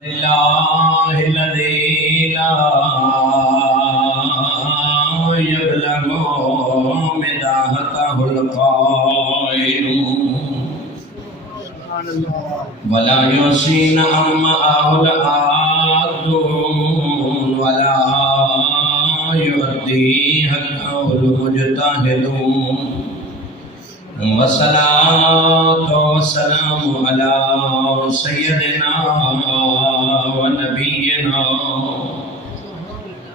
الله الذي لا يبلغ مداحته القائل ولا يحصين أمعه العادون ولا يؤدي حقه المجتهدون والصلاة والسلام على سيدنا ونبينا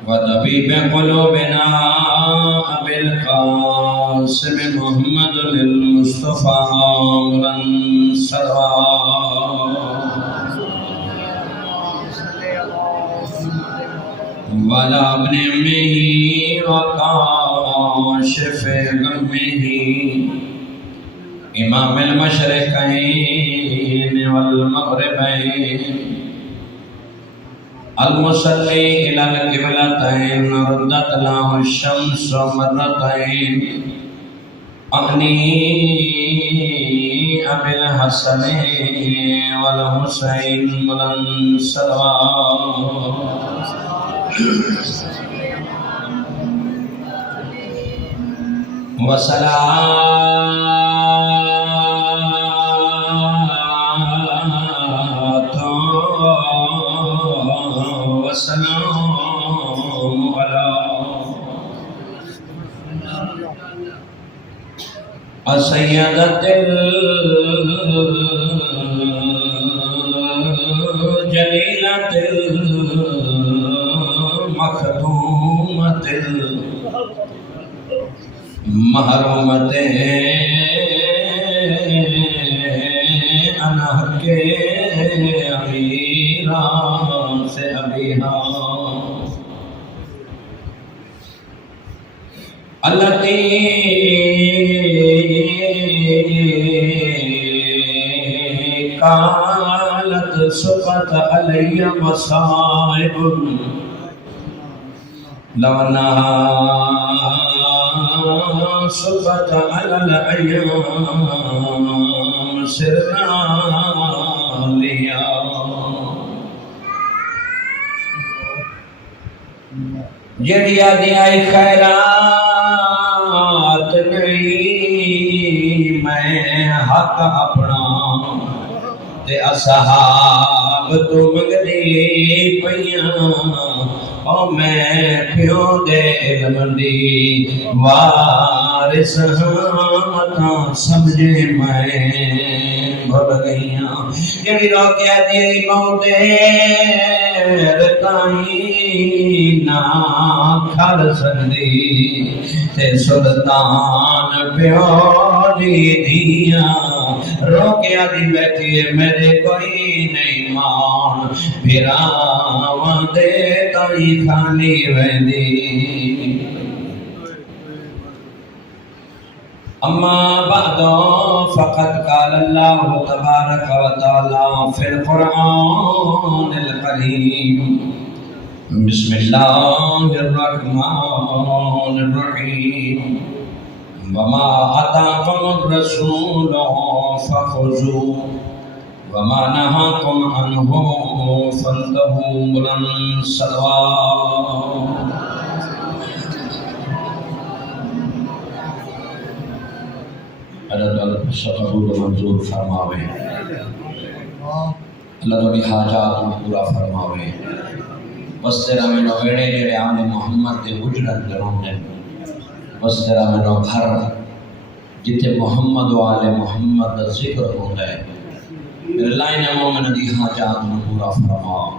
وطبيب قلوبنا أبي القاسم محمد المصطفى وعلى ابن أمه وكاشف غمه امام المشرقين والمغربين المصلي الى القبلتين ردت له الشمس مرتين اغني ابي الحسن والحسين بلند صلوات وسلام على السيدة الجليلة المخدومة المحرومة أنا حق أميرا سے ابیہا التي قالت سقط علی مصائب لو انها سقط على الأيام سرنا لیا جڑی آئی خیرات نہیں میں حق اپنا تے اصحاب تو مگدی پیاں او میں پیو دے علم دی وارث ہاں سمجھے میں بھول گئیاں جڑی روکیا دی موتے رتائیں نا کھڑ سندی تے سلطان پیو دی دیاں روکیا دی بیٹھی میرے کوئی نہیں مان پھراواں دے تائی کھانی ویندی اما بعد فقد قال اللہ تبارک و تعالی فی القرآن الکریم بسم اللہ الرحمن الرحیم وما آتاکم الرسول فخذوه وما نهاكم عنه فانتهوا بلند صلوات اللہ قبول منظور فرماوے اللہ تو حاجات پورا فرماوے بس تیرا میں نو ویڑے جڑے آل محمد دے اجرت کروں دے بس تیرا میں نو گھر جتے محمد و آل محمد دا ذکر ہوتا ہے میرے لائن مومن دی حاجات پورا فرماو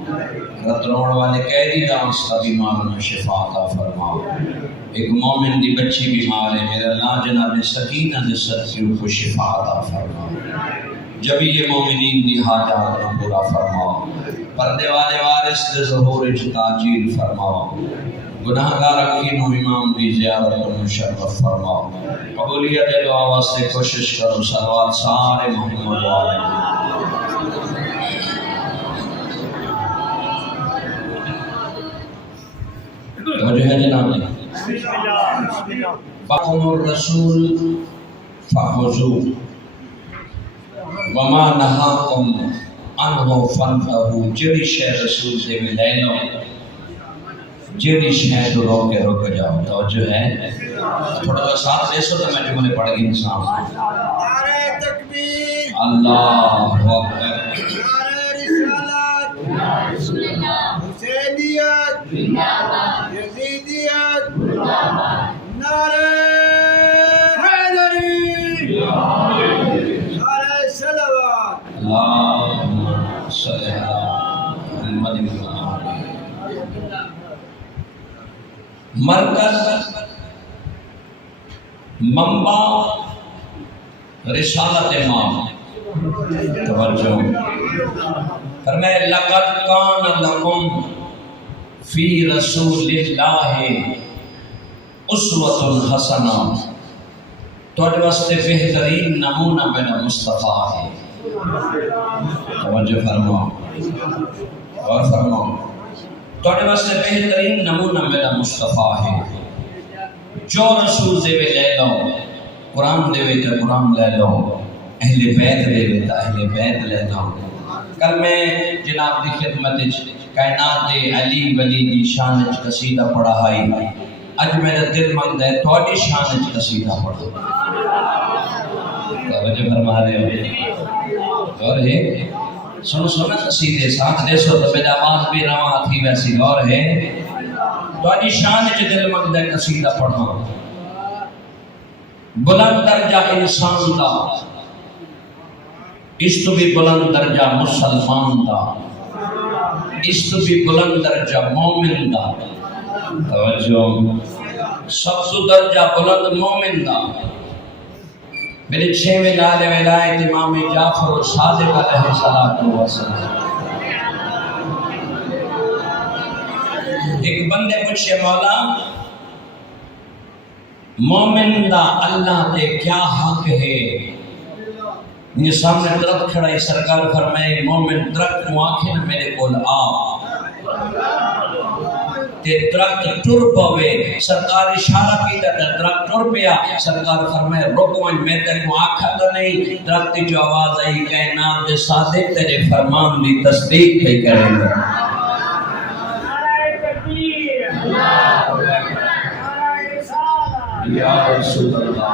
رت روڑ والے قیدی دا اس کا بیمار میں شفا عطا فرماو ایک مومن دی بچی بیمار ہے میرے اللہ جناب سکینہ دے صدقے کو شفا عطا فرماو جبھی یہ مومنین دی حاجات پورا فرماو پردے والے وارث دے ظہور تاجیل فرماو گناہگار اکین و امام دی زیارت و مشرف فرماو قبولیت دعا واسطے کوشش کرو صلوات سارے محمد والے توجہ ہے جناب جی فَقُمُ الرَّسُولِ فَحُزُوا وما نہاکم انہو فنتہو جڑی شے رسول دے میں لے لو جڑی شے تو روک جاؤ توجہ ہے تھوڑا سا ساتھ دے سو تو میں جملے پڑھ گئی انسان نعرہ تکبیر اللہ اکبر نعرہ رسالت حسینیت یزیدیت نعرہ حیدری نعرہ صلوات اللہم صلی محمد مرکز منبع رسالت امام توجہ فرمائے لقد کان لکم فی رسول اللہ اسوۃ حسنہ تواڈے واسطے بہترین نمونہ میرا مصطفیٰ ہے توجہ فرماؤ اور فرماؤ تواڈے واسطے بہترین نمونہ میرا مصطفیٰ ہے جو رسول دے وے لے لو قرآن دے وے تے قرآن لے لو اہل بیت دے وے تے اہل بیت لے لو کل میں جناب دی خدمت کائنات دے علی ولی دی شان وچ قصیدہ پڑھا ہے اج میرا دل منگدا ہے تواڈی شان وچ قصیدہ پڑھو توجہ فرما رہے ہو اور ہے سنو سنو قصیدے ساتھ دے سو تو میری آواز بھی رواں تھی ویسی اور ہے تواڈی شان وچ دل منگدا ہے قصیدہ پڑھاں بلند درجہ انسان دا اس تو بھی بلند درجہ مسلمان دا اس تو بھی بلند درجہ مومن دا توجہ سب سے درجہ بلند مومن دا میرے چھویں لال ولایت امام جعفر صادق علیہ الصلوۃ والسلام ایک بندے پوچھے مولا مومن دا اللہ تے کیا حق ہے یہ سامنے درخت کھڑا ہے سرکار فرمائے مومن درخت مواخن میرے کول آ تے درخت ٹر پوے سرکار اشارہ کیتا تے درخت ٹر پیا سرکار فرمائے رکو میں تے کو آکھا تو نہیں درخت کی جو آواز آئی کائنات دے صادق تیرے فرمان دی تصدیق پہ کریں گے یا رسول اللہ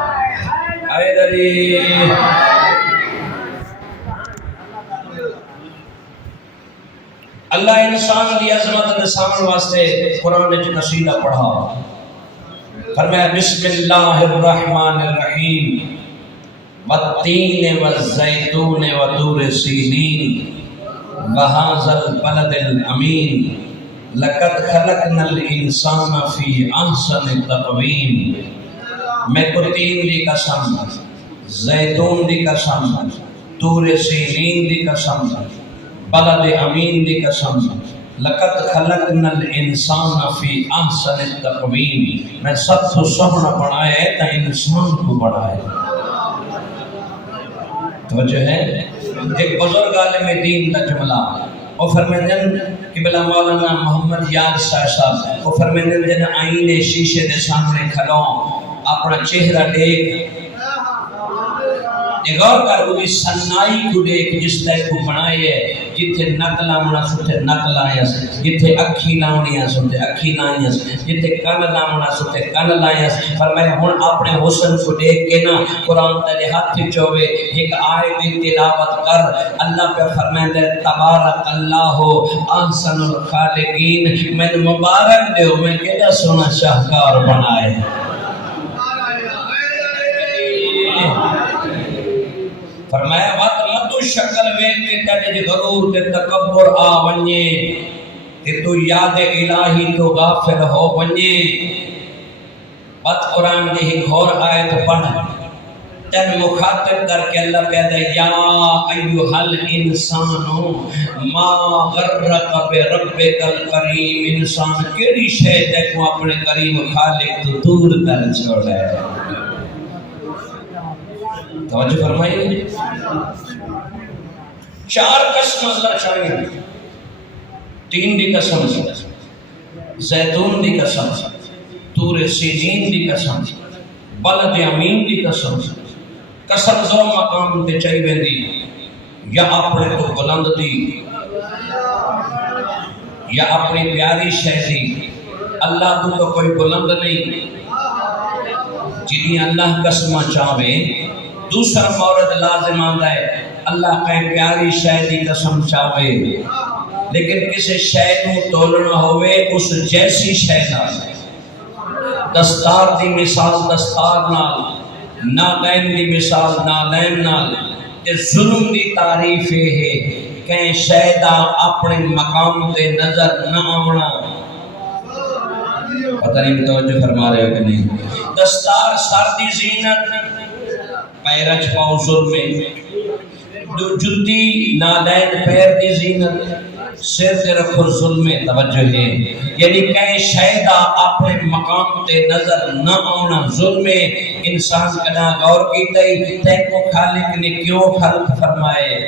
حیدری اللہ انسان دی عظمت دے سامنے واسطے قرآن وچ قصیدہ پڑھا فرمایا بسم اللہ الرحمن الرحیم والتین والزیتون وطور سینین وہذا البلد الامین لقد خلقنا الانسان فی احسن تقویم میں کو تین دی قسم زیتون دی قسم طور سینین دی قسم بلد امین دی قسم لقد خلقنا الانسان فی احسن التقویم میں سب سے سونا بنایا ہے تا انسان کو بنایا ہے توجہ ہے ایک بزرگ عالم دین کا جملہ وہ فرمیندن کہ بلا مولانا محمد یار صاحب وہ فرمیندن جن آئینے شیشے دے سامنے کھڑوں اپنا چہرہ دیکھ غور کر وہ سنائی کو دیکھ جس طرح کو بنائے جتھے نک لاؤنا سوتے نک لائے جتھے اکھی لاؤنی سوتے اکھی لائے جتھے کن لاؤنا سوتے کن لائے فرمایا ہن اپنے حسن کو دیکھ کے نا قرآن تیرے ہاتھ چوے ایک آیت دی تلاوت کر اللہ پہ فرمائے تبارک اللہ احسن الخالقین میں مبارک دیو میں کیڑا سونا شاہکار بنائے فرمایا وقت مدو شکل ویک کے تیرے غرور تے تکبر آ ونجے کہ تو یاد الہی تو غافل ہو ونجے وقت قرآن دی ایک اور آیت پڑھ تین مخاطب کر کے اللہ پیدا یا ایوہ الانسان ما غرق بربک الکریم انسان کیڑی شے تے کو اپنے کریم خالق تو دور کر چھوڑے توجہ فرمائیے چار قسم اللہ چاہیے تین دی قسم زیتون دی قسم طور سینین دی قسم بلد امین دی قسم قسم زو مقام تے چاہیے دی یا اپنے تو بلند دی یا اپنی پیاری شے دی اللہ تو کوئی بلند نہیں جنہیں اللہ قسمہ چاہے دوسرا مورد لازم آتا ہے اللہ کا پیاری شے دی قسم چاہے لیکن کسی شے نو تولنا ہوئے اس جیسی شے نال دستار دی مثال دستار نال نالین دی مثال نالین نال تے ظلم دی تعریف ہے کہ شیدہ اپنے مقام تے نظر نہ آونا پتہ نہیں توجہ فرما رہے ہو کہ نہیں دستار سردی زینت پیرچ پاؤ ظلم جتی نالین پیر دی زینت سر تے رکھو ظلم توجہ ہے یعنی کہ شیدہ اپنے مقام تے نظر نہ آونا ظلم انسان کنا غور کی تے تے کو خالق نے کیوں خلق فرمائے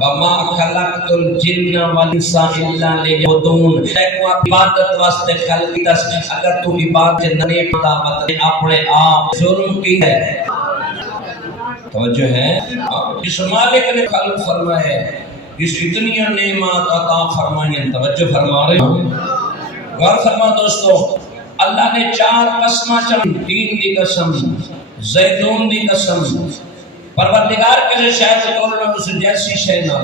وَمَا خَلَقْتُ الْجِنَّ وَالْإِنسَ إِلَّا لِيَعْبُدُونِ دیکھو عبادت واسطے خلقی دس اگر تو عبادت ننے عبادت اپنے آپ ظلم کی ہے توجہ ہے اس مالک نے خلق فرمائے اس اتنی نعمت عطا فرمائیں توجہ فرما رہے ہیں غور فرما دوستو اللہ نے 4 قسمہ چاہی تین دی قسم زیتون دی قسم پروردگار کے شاید تولنا اس جیسی شے نہ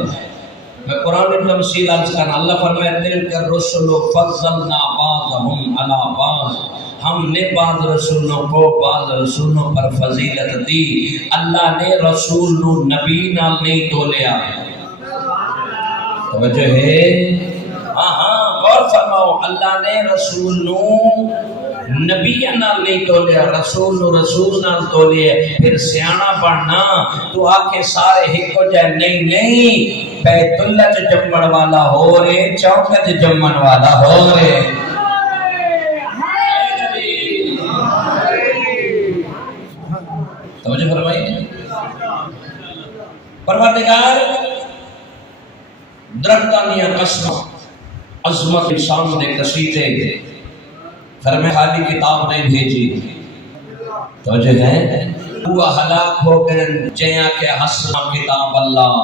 میں قرآن تمثیل عرض کرنا اللہ فرمائے تلک الرسل فضلنا بعضهم على بعض ہم نے بعض رسولوں کو بعض رسولوں پر فضیلت دی اللہ نے رسول نو نبی نال نہیں تولیا توجہ ہے ہاں غور فرماؤ اللہ نے رسول نو نبی نال نہیں تولیا رسول نو رسول نال تولیا پھر سیانا بڑھنا تو آکے سارے ہک ہو جائے نہیں بیت اللہ چ جمن والا ہو رہے چوکہ چ جمن والا ہو رہے توجہ فرمائیے پروردگار درختانیاں قسمہ عظمت انسان دے قصیدے پھر میں خالی کتاب نہیں بھیجی توجہ ہے وہ ہلاک ہو گئے جیاں کے حسنا کتاب اللہ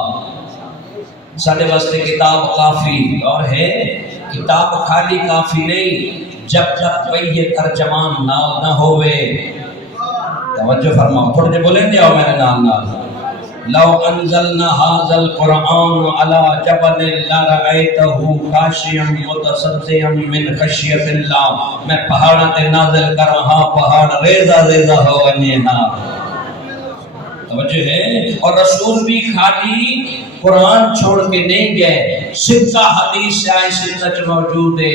ساڑھے واسطے کتاب کافی اور ہے کتاب خالی کافی نہیں جب تک وہی ترجمان نال نہ ہوئے توجہ فرماؤ تھوڑے جے بولیں جاؤ میرے نال نال لو انزلنا هذا القرآن على جبل لرأيته خاشعا متصدعا من خشية الله میں پہاڑاں تے نازل کر رہا پہاڑ ریزہ ریزہ ہو ونجے نا توجہ ہے اور رسول بھی خالی قرآن چھوڑ کے نہیں گئے سکہ حدیث سے آئے سکہ موجود ہے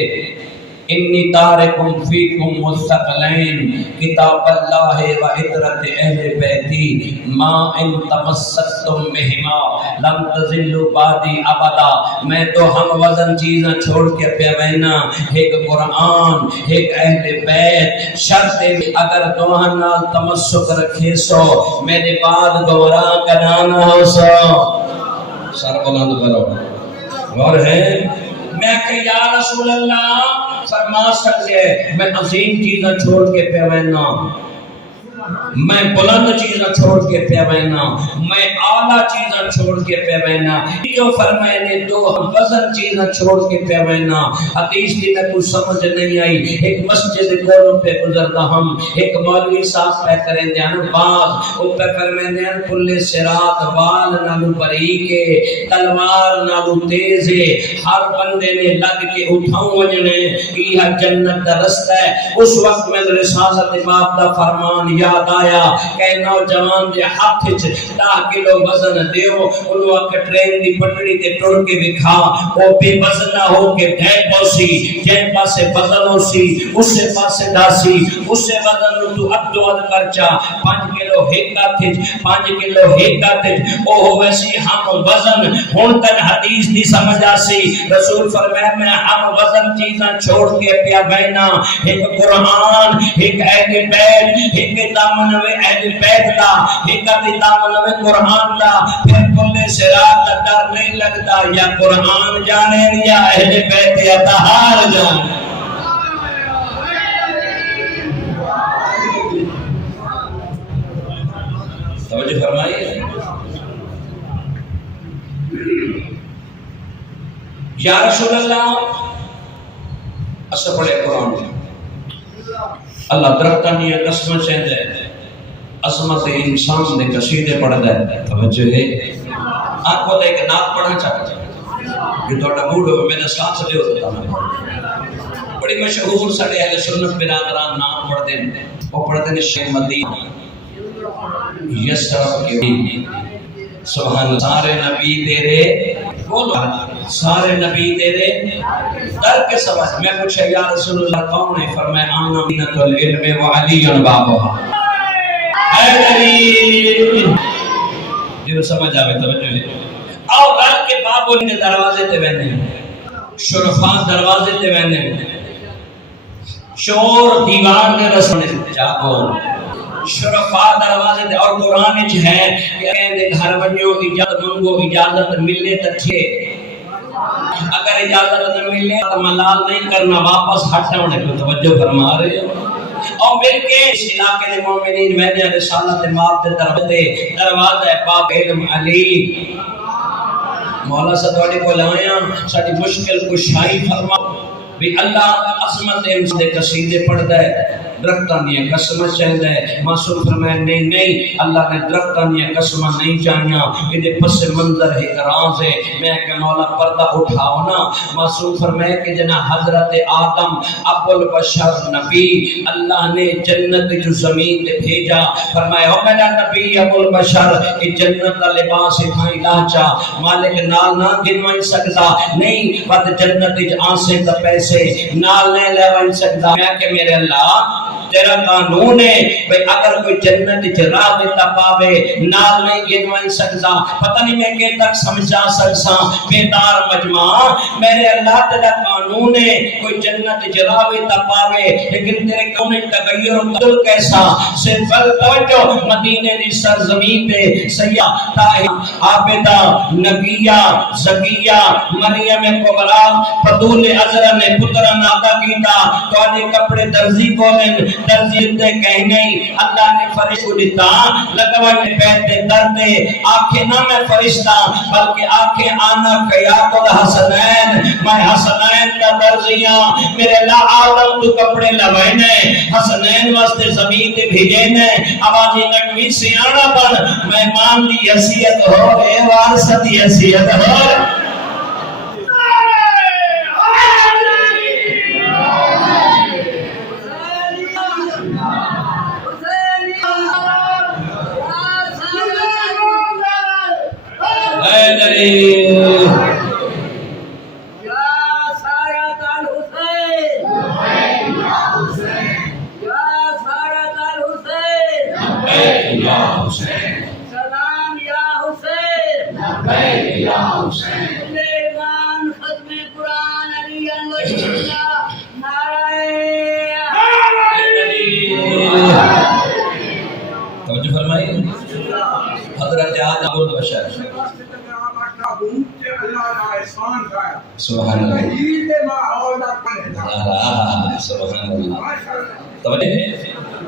انی تارکم فیکم مستقلین کتاب اللہ و عطرت اہل بیتی ما ان تمسکتم بہما لم تزلوا بعدی ابدا میں تو ہم وزن چیزیں چھوڑ کے پیوینا ایک قرآن ایک اہل بیت شرط اگر دوہن نال تمسک رکھے سو میرے بعد گمراہ کنانا ہو سو سر بلند کرو اور ہے میں کہ یا رسول اللہ فرما سکتے میں عظیم چیزیں چھوڑ کے پیوینا میں بلند چیزیں چھوڑ کے پیوینا میں اعلیٰ چیزیں چھوڑ کے پیوینا کیوں فرمائے نے تو وزن چیزیں چھوڑ کے پیوینا حدیث کی میں کچھ سمجھ نہیں آئی ایک مسجد کولوں پہ گزرتا ہم ایک مولوی صاحب پہ کریں دیان باز وہ پہ فرمائے دیان کل سرات وال نالو بریکے تلوار نالو تیزے ہر بندے نے لگ کے اٹھاؤں وجنے یہ جنت دا رستہ ہے اس وقت میں رسالت باپ دا فرمان یاد آیا کہ نوجوان دے ہاتھ وچ 10 کلو وزن دیو انہوں اک ٹرین دی پٹڑی تے ٹر کے دکھا او بے وزن نہ ہو کے ڈھے پوسی جے پاسے وزن ہوسی اسے پاسے ڈاسی اسے وزن نو تو ادو اد کرچا 5 کلو ایک ہاتھ 5 کلو ایک ہاتھ او ویسی ہم وزن ہن تک حدیث دی سمجھ آسی رسول فرمایا میں ہم وزن چیزاں چھوڑ کے پیا بینا ایک قرآن ایک اہل بیت ایک دامن میں اہل بیت دا ایک دامن میں قرآن دا پھر کلے صراط کا ڈر نہیں لگتا یا قرآن جانے یا اہل بیت یا تہار جانے توجہ فرمائیے یا رسول اللہ اسا پڑھے قرآن اللہ درختہ نہیں قسم چاہتے ہیں عظمت انسان نے قصیدے پڑھ دے توجہ ہے آپ کو ایک نعت پڑھنا چاہتے ہیں کہ تھوڑا موڈ ہو میں نے ساتھ سے ہوتا میں بڑی مشہور سڑے اہل سنت برادران نام پڑھ دیں وہ پڑھتے ہیں شیخ مدینہ یس طرف کے سبحان سارے نبی تیرے بولو سارے نبی تیرے در کے سبا میں پوچھا یا رسول اللہ کون ہے فرمایا آنا مینت العلم و علی بابا اے علی جو سمجھ آوے توجہ ہے آؤ در کے بابوں نے دروازے تے بہنے شرفاء دروازے تے بہنے شور دیوار نے رسنے جاگو شرفاء دروازے تے اور قرآن اچھ ہے کہ اے گھر بنیو اجازت منگو اجازت ملے تچھے اگر اجازت نہ ملے تو ملال نہیں کرنا واپس ہٹنا انہیں کو توجہ فرما رہے ہو اور مل کے اس علاقے دے مومنین میں نے رسالت ماب دے دروازہ پاک علم علی مولا ستواڑی کو لایا ساڑی مشکل کشائی فرما بھی اللہ عظمت انسان دے قصیدے پڑھ دے درختانی قسم چاہتا ہے معصوم فرمایا نہیں اللہ نے درختانی قسم نہیں چاہیا کہ پس منظر ہے راز ہے میں کہ مولا پردہ اٹھاؤ نا معصوم فرمایا کہ جنا حضرت آدم ابو البشر نبی اللہ نے جنت جو زمین تے بھیجا فرمایا او میرا نبی ابو البشر کہ جنت کا لباس کھائی لاچا مالک نال نہ گنوائی سکتا نہیں بات جنت وچ آنسے تے پیسے نال نہیں لے سکتا میں کہ میرے اللہ تیرا قانون ہے بھئی اگر کوئی جنت راہ دیتا پاوے نال نہیں گنوائن سکتا پتہ نہیں میں کہ تک سمجھا سکسا بیدار مجمع میرے اللہ تیرا قانون ہے کوئی جنت راہ دیتا پاوے لیکن تیرے کون تغیر و تبدل کیسا صرف توجہ مدینے دی سرزمین پہ سیاح طاہر عابدہ نبیہ زکیہ مریم کبرا فضول عذرا نے پترا نادا کیتا تو آنے کپڑے درزی کولن درزی دے کہیں نہیں اللہ نے فرشتہ کو دیتا لگوانے پیتے دردے آنکھیں نہ میں فرشتہ بلکہ آنکھیں آنا قیاق الحسنین میں حسنین کا درزیاں میرے اللہ آدم تو کپڑے لوائنے حسنین واسطے زمین تے بھیجینے آوازی نکوی سیانا بن مہمان دی حیثیت ہو اے وارثت دی حیثیت ہو توجہ فرمائی حضرت آدم ابو البشر سبحان اللہ سبحان اللہ توجہ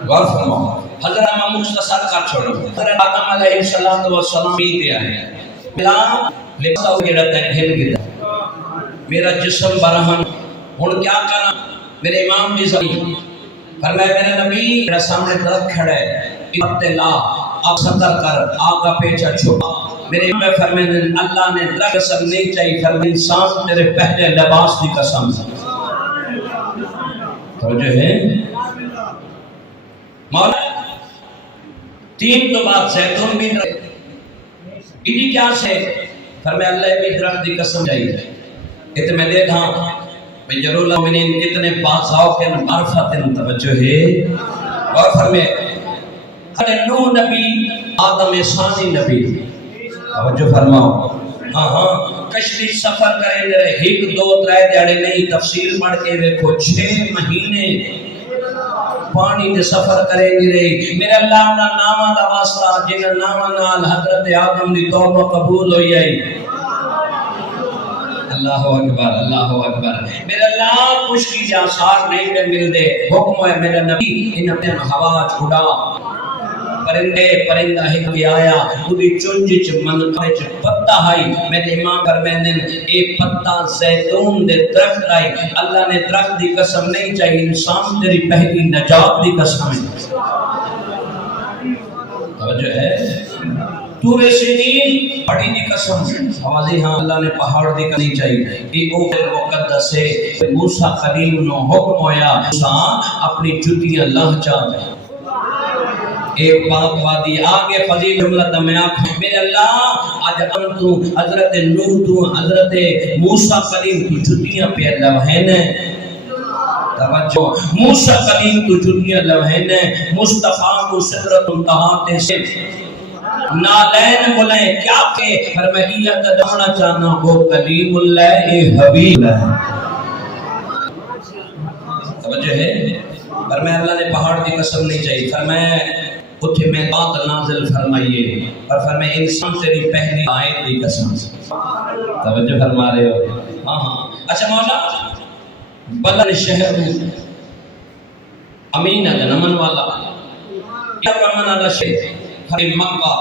غور فرماؤ حضرت میں مختصر کر چھوڑو حضرت آدم علیہ السلام بیتے آئے ملا لباسا ہو گیا تنہل گیا میرا جسم برہن ہون کیا کرا میرے امام بھی زمین فرمائے میرے نبی میرا سامنے درد کھڑے ابتلا آپ صدر کر آگا پیچھا چھوڑا میرے امام فرمائے اللہ نے درد قسم نہیں چاہی فرمائے انسان تیرے پہلے لباس دی قسم توجہ ہے مولا تین تو بات سے تم بھی انہی کیا سے فرمائے اللہ بھی درد دی قسم چاہیے کہ میں دے تھا بجر المؤمنین کتنے باذوق ہیں معرفت توجہ ہے اور فرمائے حضرت نوح نبی آدم ثانی نبی توجہ فرماؤ ہاں کشتی سفر کرے جرے ایک دو ترائے دیاڑے نہیں تفصیل پڑھ کے دیکھو 6 مہینے پانی دے سفر کرے گرے میرے اللہ نا نامہ دا واسطہ جن نامہ نال حضرت آدم دی توبہ قبول ہوئی آئی اللہ اکبر میرے اللہ خشکی جاسار نہیں میں مل دے حکم ہے میرے نبی ان اپنے ہوا چھوڑا پرندہ ایک بھی آیا اودی چنج چ منقے چ پتا ہائی میرے امام فرماندے اے پتا زیتون دے درخت آئی اللہ نے درخت دی قسم نہیں چاہی انسان تیری پہلی نجات دی قسم ہے توجہ ہے تور سینین بڑی دی قسم آوازی ہاں اللہ نے پہاڑ دی کرنی چاہیے کہ او مقدس ہے موسیٰ کلیم نو حکم ہویا موسیٰ اپنی جتیاں لہ چاہتے ایک پاک وادی آگے فضیل جملہ میں آکھیں میرے اللہ آج تو حضرت نوح تو حضرت موسیٰ کلیم تو جتیاں پہ لوحین ہے توجہ موسیٰ کلیم تو جتیاں لوحین ہے مصطفیٰ کو صدرت انتہاتے سے نالین بلائیں کیا کہ فرمائیت دانا چاہنا وہ کلیم اللہ حبیب اللہ توجہ ہے فرمائے اللہ نے پہاڑ دی قسم نہیں چاہیے فرمائے اتھے میں بات نازل فرمائیے اور فرمائے انسان تیری پہلی آیت دی قسم توجہ فرما رہے ہو ہاں اچھا مولا بلن شہر میں امین ہے نمن والا کیا کمن اللہ شہر ہری مکہ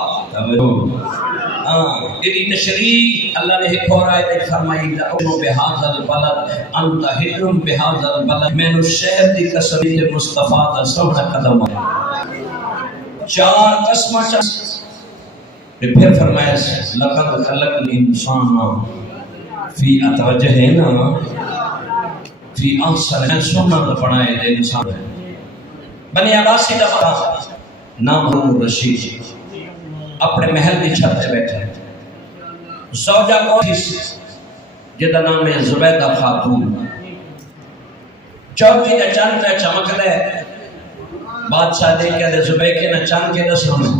تیری تشریح اللہ نے ایک اور آیت فرمائی لَأُنُ بِهَذَا الْبَلَدِ أَنْتَ حِلٌّ بِهَذَا الْبَلَدِ میں نے شہر دی قسم تے مصطفیٰ دا سونا قدم چار قسمہ پھر فرمایا لَقَدْ خَلَقْنَا الْإِنسَانَ فِي اتوجہ ہے نا فی احسن سونا تو بنائے دے انسان بنی عباسی دفعہ نام ہارون رشید اپنے محل کی چھت پہ بیٹھے زوجہ کو جدا نام ہے زبیدہ خاتون چوکی دا چاند پہ چمک دے بادشاہ دیکھ کے دے زبیدہ کے نا چاند کے دے سونے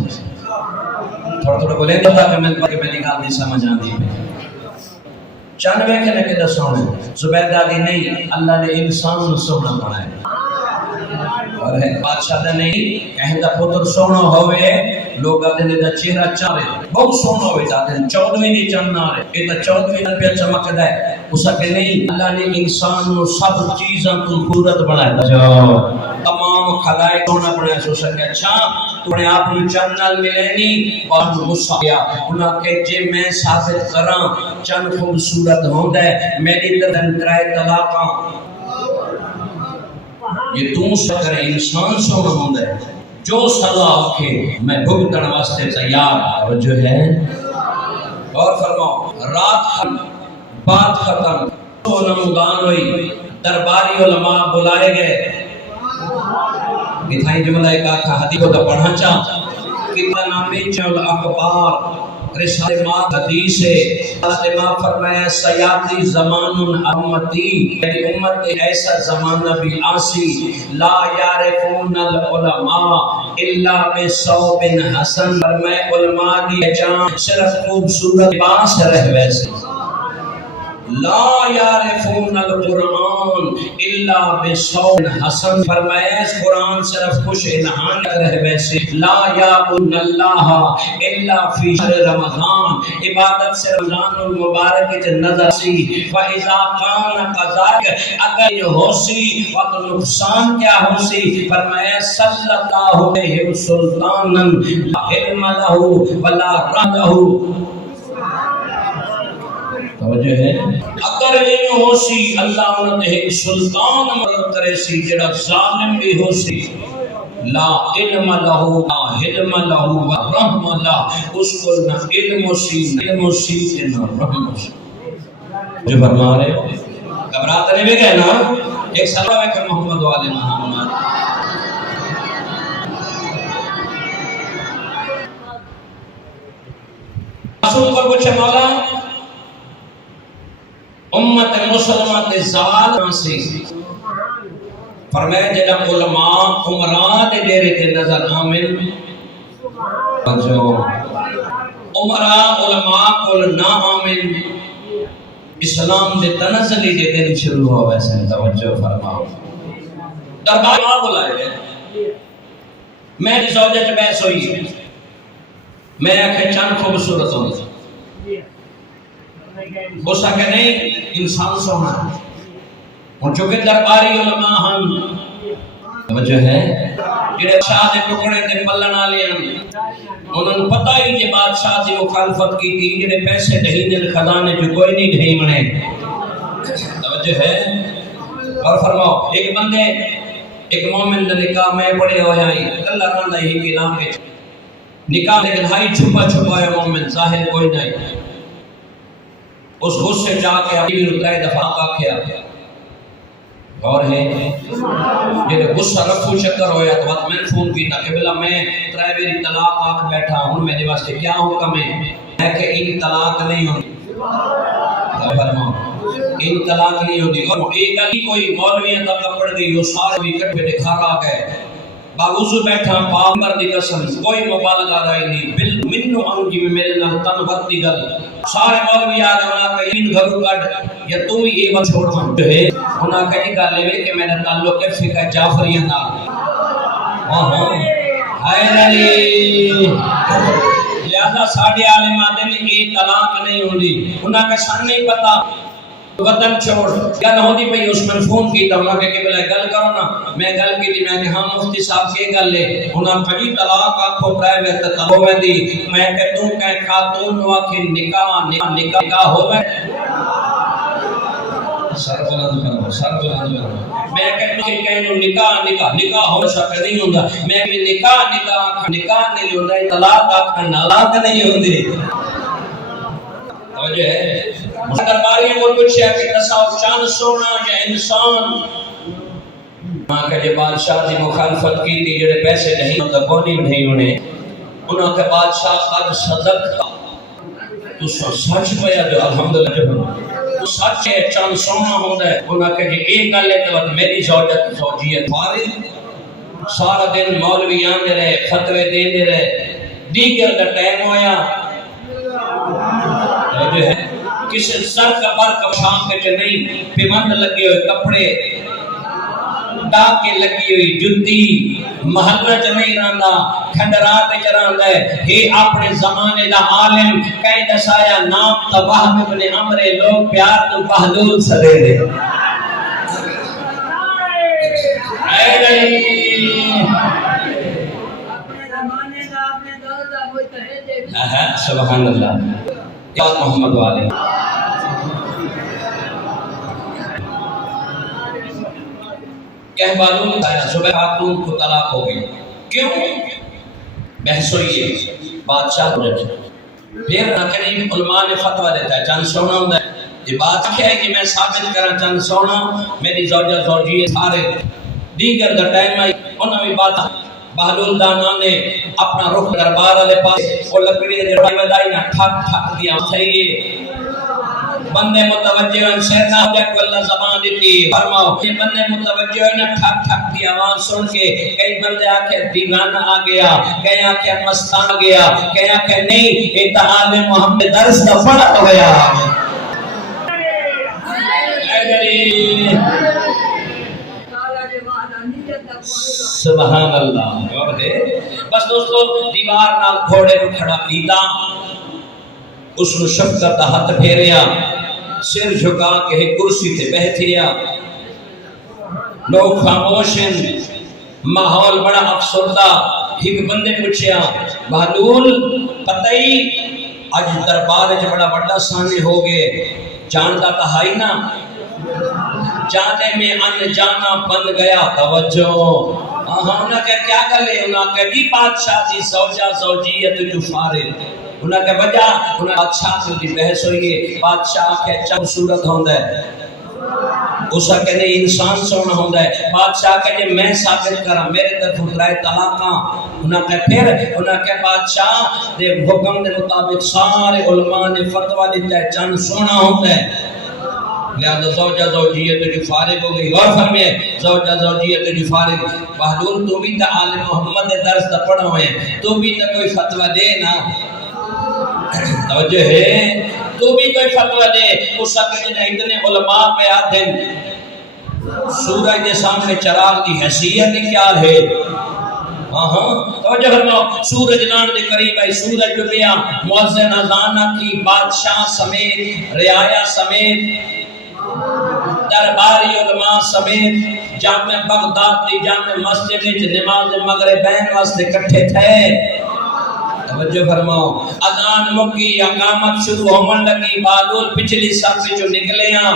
تھوڑا تھوڑا بولے دے کہ میں پہلی گال دی سمجھ آن دی چاند پہ کے نا کے دے سونے زبیدہ دی نہیں اللہ نے انسان سونا بنائے اور ہے بادشاہ دے نہیں کہیں دا پتر سونا ہوئے لوگ آدھے دا چہرہ چارے بہت سونا ہوئے جاتے ہیں 14ویں نہیں چاندنا رہے ایتا 14ویں پہ چمک دے اسا کہ نہیں اللہ نے انسان و سب چیزاں تو خورت بنائے تمام خلائق سونا بنائے سو سکے اچھا تو نے آپ نے چاندنال ملے نہیں اور غصہ کیا انہاں کہ جے میں ثابت کراں چند خوبصورت ہوں دے میری تدن کرائے طلاقاں یہ تم سکر انسان سونا ہوں دے جو سزا آکھے میں بھگتن واسطے تیار جو ہے اور فرماؤ رات ختم بات ختم تو نمودان ہوئی درباری علماء بلائے گئے بتھائی جملہ ایک آکھا حدیث کو پڑھا چاہ کتنا نامی چل اخبار رسالہ ماں حدیث ہے رسالہ ماں فرمایا سیاتی زمان امتی یعنی امت ایسا زمانہ بھی آسی لا یعرفون العلماء الا بثوب حسن فرمایا علماء دی جان صرف خوبصورت لباس رہ ویسے لا یعرفون القرآن الا بثوب حسن فرمایا اس قرآن صرف خوش انہان رہ ویسے لا یعبدون اللہ الا فی شہر رمضان عبادت سے رمضان المبارک کے نظر سی فاذا کان قذاک اگر یہ ہو سی وقت نقصان کیا ہو سی فرمایا صلی اللہ علیہ سلطانا لا علم لہ ولا رحمہ توجہ ہے اگر یہ ہو سی اللہ انہوں نے ایک سلطان مدد کرے سی جڑا ظالم بھی ہو سی لا علم لہو لا علم لہو ورحم اللہ اس کو نہ علم سی نہ رحم سی جو فرما رہے گھبراتے نہیں بھی گئے نا ایک سلام ہے کہ محمد والے محمد رسول کو پوچھے مولا امت مسلمہ کے زوال سے فرمایا جڑا علماء عمراء دے ڈیرے تے نظر آمن جو عمراء علماء کو نہ آمن اسلام دے تنزلی دے دن شروع ہو ویسے توجہ فرماؤ دربار ماں بلائے گئے میں دی زوجہ چ بحث ہوئی میں آکھے چند خوبصورت ہوں اس کا کہ نہیں انسان سونا ہے اور چونکہ درباری علماء ہم وجہ ہے جڑے شاہ دے ٹکڑے تے پلن والے انہوں نے پتہ ہی کہ بادشاہ دی مخالفت کی تھی جڑے پیسے نہیں دے خزانے جو کوئی نہیں ڈھئی بنے توجہ ہے اور فرماؤ ایک بندے ایک مومن نے نکاح میں پڑے ہویا ہی اللہ رہندا ہی کہ نام پہ نکاح لیکن ہائی چھپا چھپا ہے مومن ظاہر کوئی نہیں اس غصے جا کے ابھی رتائے دفعہ آکھیا اور ہے جب غصہ رکھو چکر ہویا تو بات میں فون کی تھا کہ بلا میں ترائے میری طلاق آکھ بیٹھا ہوں میرے واسطے کیا حکم ہے کہ ان طلاق نہیں ہوتی فرماؤ ان طلاق نہیں ہوتی اور ایک علی کوئی مولویاں کا کپڑ گئی وہ سارے بھی کٹ پہ گھر آ گئے باوضو بیٹھا پاپر دی قسم کوئی مبالغہ رہی نہیں بل منو انجی میں میرے نال تن وقت دی گل سارے مولوی آ گئے انہاں کہ ان گھروں کٹ یا تو ہی یہ بات چھوڑ من ہے انہاں کہ یہ گل ہے کہ میرا تعلق ہے فقہ جعفریہ نال ہائے علی لہذا ساڈے عالم آدھے میں یہ طلاق نہیں ہوندی انہاں کا سن نہیں پتا وطن چھوڑ گل ہوندی پئی اس میں فون کیتا انہاں کہ بلا گل کرو نا میں گل کی میں کہ ہاں مفتی صاحب کی گل ہے انہاں کئی طلاق آکھو پرائیویٹ طلاق میں دی میں کہ تو کہ خاتون وا کہ نکاح ہوے سر بلند کرو میں کہ تو کہ نکاح ہو سکتا نہیں ہوندا میں بھی نکاح نہیں ہوندا طلاق طلاق نہیں ہوندی توجہ ہے درباریوں کو پوچھا کہ تصاوف چاند سونا یا انسان ماں کہ جب بادشاہ دی مخالفت کی تھی جڑے پیسے نہیں ہوتا کونی نہیں ہونے انہوں کہ بادشاہ قد صدق تو سچ پیا جو الحمدللہ تو سچ ہے چاند سونا ہوتا ہے انہوں کہ جی ایک گل ہے کہ میری زوجیت فارغ سارا دن مولوی آندے رہے فتوے دیندے رہے دیگر کا ٹائم ہویا جو ہے کسی سر کا بر کا شام پہ نہیں پیمند لگے ہوئے کپڑے ڈاکے لگی ہوئی جتی محلہ چ نہیں رہندا کھنڈرات چ رہندا ہے یہ اپنے زمانے دا عالم کہیں دسایا نام تباہ ابن عمر لوگ پیار تو بہلول سدے دے اے نہیں اپنے زمانے دا اپنے دور دا مجتہد سبحان اللہ محمد والے کہہ معلوم آیا صبح خاتون کو طلاق ہو گئی کیوں بحث ہوئی ہے بادشاہ کو رکھے پھر ناکریم علماء نے فتوہ دیتا ہے چند سونا ہوتا ہے یہ بات کیا ہے کہ میں ثابت کرا چند سونا میری زوجہ زوجی سارے دیگر دا ٹائم آئی انہوں بھی بات بہلول دانا نے اپنا رخ دربار والے پاس وہ لکڑی دے جڑائی ودائی نہ ٹھک ٹھک دیا صحیح بندے متوجہ ہیں سیدنا حضرت کو اللہ زبان دیتی فرماؤ یہ بندے متوجہ ہیں ٹھک ٹھک دی آواز سن کے کئی بندے آکے دیوانہ آ گیا کئی آکے مستان آ گیا کئی آکے نہیں اتحاد محمد درس دا پڑا ہویا سبحان اللہ اور ہے بس دوستو دیوار نال گھوڑے کو کھڑا کیتا اس نے شفقت دا ہاتھ پھیریا سر جھکا کے کرسی تے بیٹھیا لوگ خاموش ہیں ماحول بڑا افسردہ ایک بندے پوچھیا بہلول پتہ ہی اج دربار وچ بڑا بڑا سانے ہو گئے جاندا تا ہے نا جانے میں انجانا بن گیا توجہ انہاں کہ کیا گلے انہاں کہ بھی بادشاہ دی زوجہ زوجیت جو فارغ انہاں کہ وجہ انہاں بادشاہ سے دی بحث ہوئی ہے بادشاہ کے چند صورت ہوندا ہے اس کا کہنے انسان سونا ہوندا ہے بادشاہ کہنے میں ثابت کرا میرے طرف اترائے طلاقاں انہاں کہ پھر انہاں کہ بادشاہ دے حکم دے مطابق سارے علماء نے فتویٰ دیتا ہے چند سونا ہوندا ہے لہذا زوجہ زوجیت جو فارغ ہو گئی غور فرمائے زوجہ زوجیت جو فارغ بہلول تو بھی تا عالم محمد درس دا پڑھا ہوئے تو بھی تا کوئی فتویٰ دے نا توجہ ہے تو بھی کوئی فتویٰ دے اس سکتے جنہیں اتنے علماء پہ آتے ہیں سورج کے سامنے چراغ دی حیثیت کیا ہے توجہ فرماؤ سورج لان دے قریب ہے سورج جو بیا مؤذن اذان کی بادشاہ سمیت رعایا سمیت درباری علماء سمیت جامع بغداد دی جامع مسجد وچ نماز مغربین واسطے اکٹھے تھے. توجہ فرماؤ. اذان مکی اقامت شروع ہون لگی بادول پچھلی صف وچوں نکلے ہاں.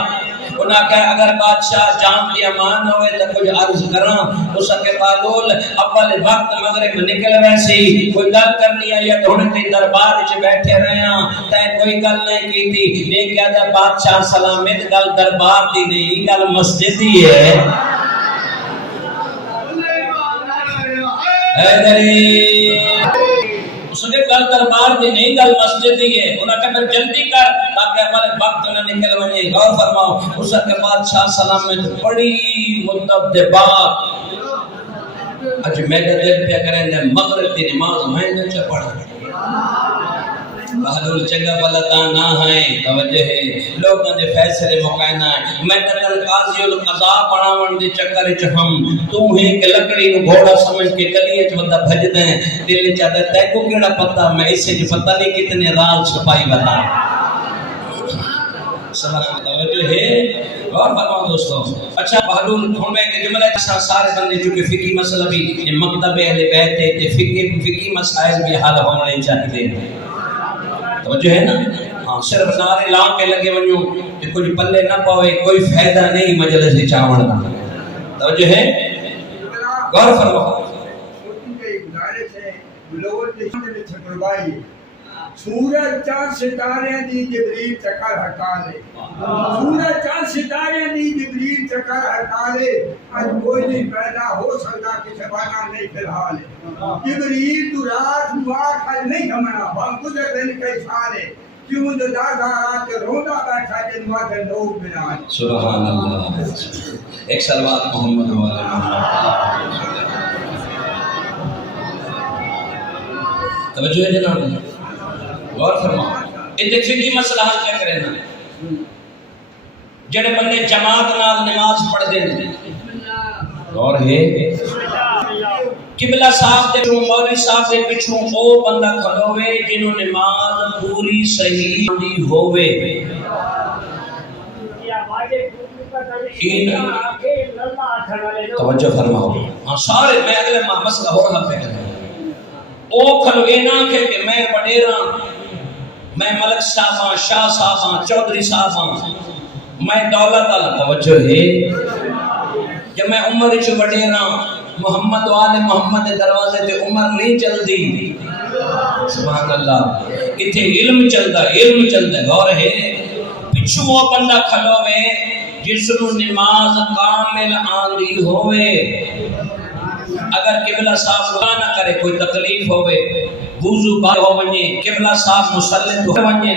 انہاں کہ اگر بادشاہ جان دی امان ہوئے تو کچھ عرض کراں. اس کے بادول اول وقت مغرب نکل ویسی کوئی گل کرنی ہے یا ہن تے دربار وچ بیٹھے رہے ہاں تے کوئی گل نہیں کیتی. یہ کہدا بادشاہ سلامت گل دربار دی نہیں گل مسجد دی ہے. اس نے گل دربار دی نہیں گل مسجد دی ہے. انہاں کہا جلدی کر تاکہ ہمارے وقت نہ نکل ونے. غور فرماؤ. اس کے بادشاہ سلامت بڑی مدت دے بعد اج میرے دل پہ کریں دے مغرب دی نماز میں نہ پڑھ بہادر چنگا بلدا نہ ہیں. توجہ ہے لوگاں دے فیصلے مقینہ ہے. میں تے قاضی القضاء بناون دے چکر وچ ہم تو ہے کہ لکڑی نو گھوڑا سمجھ کے گلی وچ بندہ بھجدے ہیں. دل چاہتا تے کو کیڑا پتہ میں اسے جو پتہ نہیں کتنے راز چھپائی بتا. سبحان توجہ ہے. اور فرماؤ دوستو. اچھا بہادر ہن میں کہ جملہ سارے بندے جو کہ فقہی مسئلہ بھی مکتب اہل بیت تے فقہی مسائل بھی حل ہونے چاہیے. توجہ ہے نا. ہاں صرف نعرے لا کے لگے ونجو کہ کچھ پلے نہ پاوے کوئی فائدہ نہیں مجلس دی چاون دا. توجہ ہے. غور فرماؤ. سورج چاند ستارے دی جبریل چکر ہٹا لے. سورج چاند ستارے دی جبریل چکر ہٹا لے. آج کوئی نہیں پیدا ہو سکتا کہ شبانہ نہیں فی الحال. جبریل تو رات مواقع خل نہیں گھمنا بھام گزر دن کئی سالے. کیوں دو دادا آتے رونا بیٹھا جنوہ دن لوگ بنا. سبحان اللہ. ایک سلوات محمد والے محمد. توجہ ہے جناب. غور فرماؤ. یہ فقہی مسئلہ حل کیا کریں نا. جڑے بندے جماعت نال نماز پڑھ دیں غور ہے. قبلہ صاحب دے مولوی صاحب دے پیچھوں او بندہ کھڑوے جنہوں نماز پوری صحیح دی ہووے. توجہ فرماؤ. ہاں سارے میں اگلے مسئلہ ہو رہا پہ کریں. او کھڑوے نہ کہ میں وڈیرا میں ملک صاحب ہاں شاہ صاحب ہاں چودھری صاحب ہاں میں دولت اللہ. توجہ ہے. کہ میں عمر وچ وڈیرا محمد والے محمد دے دروازے تے عمر نہیں چل دی. سبحان اللہ. اتھے علم چلدا ہے. غور ہے. پچھو وہ بندہ کھلوے جس نو نماز کامل آندی ہوئے. اگر قبلہ صاحب دعا نہ کرے کوئی تکلیف ہوئے وضو با ہو ونجے قبلہ صاحب مسلط ہو ونجے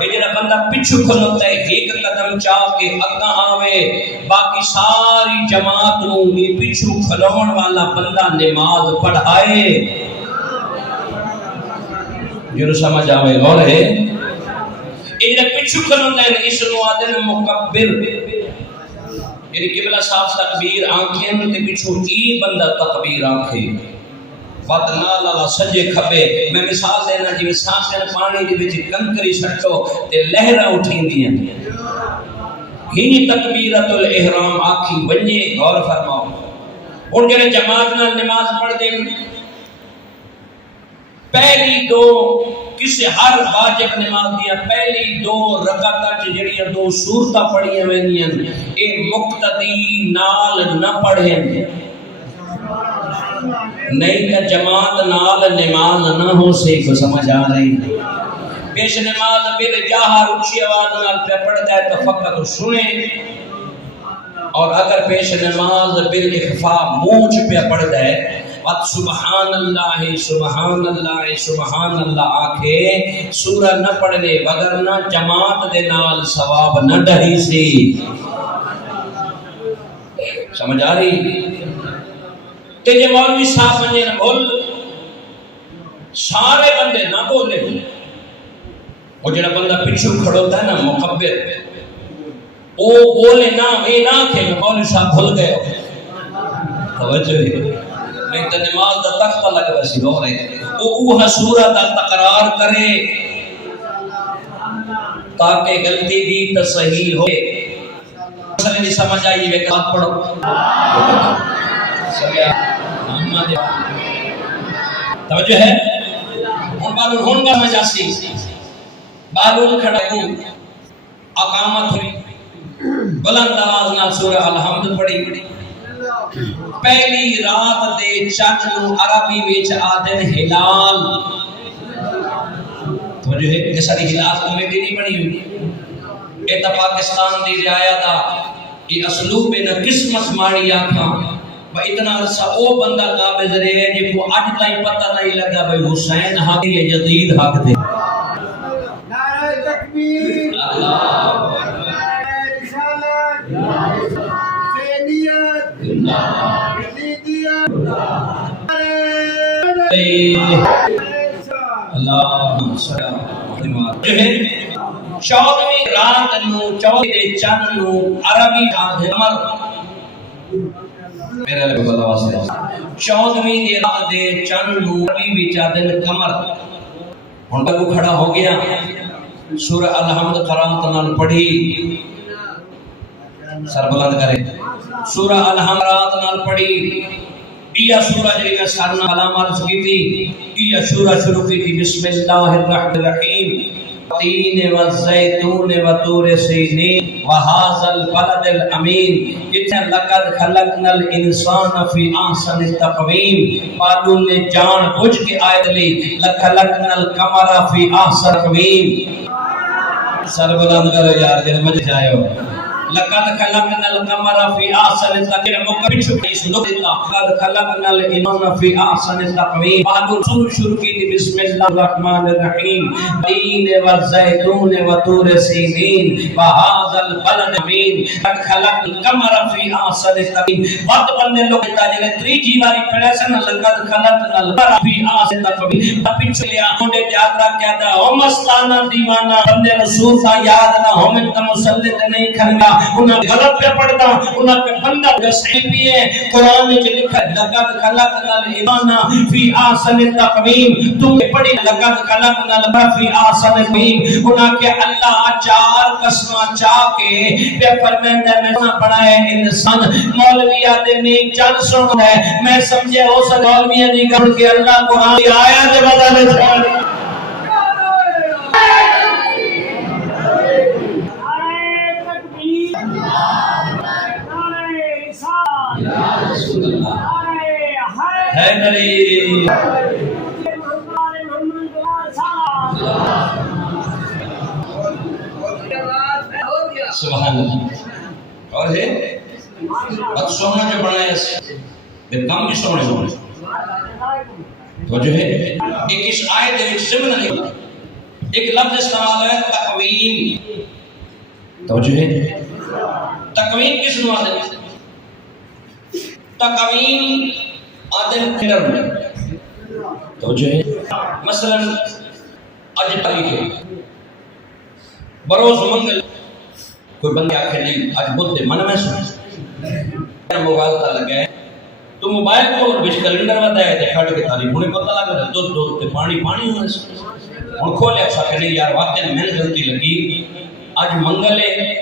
یہ جڑا بندہ پچھو کھلوتا ہے ایک قدم چاہ کے اگاں آوے باقی ساری جماعت نو یہ پچھو کھلون والا بندہ نماز پڑھائے. جو سمجھ آوے. غور ہے. یہ جڑا پچھو کھلوتا ہے اس نو آدن مکبر. یعنی قبلہ صاحب تکبیر آنکھیں تے پچھو ای بندہ تکبیر آنکھیں بات نال اللہ سجے کھبے. میں مثال دینا جی سانسن پانی دی وچ کنکری سٹو تے لہراں اٹھیندیاں ہی تکبیرۃ الاحرام آکھی بنجے. غور فرماؤ. ہن جڑے جماعت نال نماز پڑھ دے پہلی دو کسی ہر واجب نماز دیا پہلی دو رکعتاں جڑیاں دو سورتاں پڑھیاں ویندیاں اے مقتدی نال نہ پڑھیں. نہیں کہ جماعت نال نماز نہ ہو سی. کو سمجھ آ رہی. پیش نماز بل جاہر اونچی آواز نال پہ پڑھتا ہے تو فقط سنیں. اور اگر پیش نماز بل اخفاء منہ پہ پڑھتا ہے بات سبحان اللہ سبحان اللہ سبحان اللہ آکھے سورہ نہ پڑھنے وگرنہ جماعت دے نال ثواب نہ ڈہی سی. سمجھ آ رہی. تے جے مولوی صاحب بنے نہ بول سارے بندے نہ بولے. وہ جڑا بندہ پیچھے کھڑوتا ہے نا مکبر او بولے نہ اے نہ کہ مولوی صاحب بھول گئے. توجہ نہیں تو نماز دا تختہ لگ ویسی ہو رہے اوہ سورت تقرار کرے تاکہ غلطی بھی تصحیح ہوئے. مسئلے نہیں سمجھ آئی ہے کہ بات پڑھو محمد توجہ ہے ہن بالون ہن کا مجاسی بالون کھڑا ہوں اقامت ہوئی بلند آواز نال سورہ الحمد پڑھی پہلی رات دے چند نو عربی وچ آدن ہلال توجہ ہے یہ ساری ہلال کمیٹی نہیں بنی ہوئی اے تا پاکستان دی رعایت دا یہ اسلوب نہ قسمت ماڑی آکھاں وہ اتنا عرصہ او بندہ قابض رہے جے کو اج تائیں پتہ نہیں لگا بھئی حسین حق یا یزید حق دے نعرہ تکبیر اللہ رسالت سیدیت یزیدیت اللہ جو ہے 14ویں رات نو 14 چند نو عربی عمر میرے لئے بلا واسطے 14ویں دی رات دے چند نو عربی وچ آدن قمر ہن تک کھڑا ہو گیا سورہ الحمد قرات نال پڑھی سر بلند کرے سورہ الحمد رات نال پڑھی یہ سورہ جی نے سارنا علام عرض کی تھی یہ سورہ شروع کی تھی بسم اللہ الرحمن الرحیم تین والزیتون وطور سینین وہذا البلد الامین جتنے لقد خلقنا الانسان فی احسن تقویم پالون نے جان بوجھ کے آیت لی لخلقنا القمر فی احسن تقویم سر بلند کرو یار جن مجھ جائے ہو لقد خلقنا القمر في احسن تقویم مکمل شکریہ سنو دیتا لقد خلقنا الانسان في احسن تقویم بعد شروع کی بسم اللہ الرحمن الرحیم تین والزیتون وطور سینین وهذا البلد الامین لقد خلقنا القمر في احسن تقویم وقت بندے لوگ تاجے نے تیجی باری پڑھا سن لقد خلقنا القمر في احسن تقویم پچھ لیا ہونڈے یاد رکھ کیا تھا او مستانہ دیوانہ بندے رسول تھا یاد نہ ہو میں مسلط نہیں کھنگا انہاں غلط پہ پڑھتا انہاں پہ بندہ گسائی بھی ہے قرآن میں جو لکھا ہے لقد خلقنا الانسان فی احسن تقویم تم نے پڑھی لقد خلقنا الانسان فی احسن تقویم انہاں کہ اللہ چار قسماں چاہ کے پہ فرمائندہ میں بنائے انسان مولوی آتے نہیں چند سن ہے میں سمجھے ہو سکتا مولوی نہیں کر کے اللہ قرآن کی آیات بدل چھوڑ حیدری سبحان اللہ اور ہے بات سونا جو بنایا بے کام بھی سونے ہونے تو جو ہے ایک اس آیت ایک سمن ایک لفظ استعمال ہے تقویم تو جو ہے تقویم کس نوع ہے تقویم آدم کھڑر میں تو جو ہے مثلا آج تاریخ ہے بروز منگل کوئی بندے آکھے نہیں آج بدھ من میں سنے موبائل تا لگا ہے تو موبائل کو بچ کیلنڈر ودا ہے تے کھڑ کے تاریخ انہیں پتہ لگا ہے دو دو تے پانی ہوئے ہن کھولے ایسا کہ نہیں یار واقعی میں غلطی لگی آج منگل ہے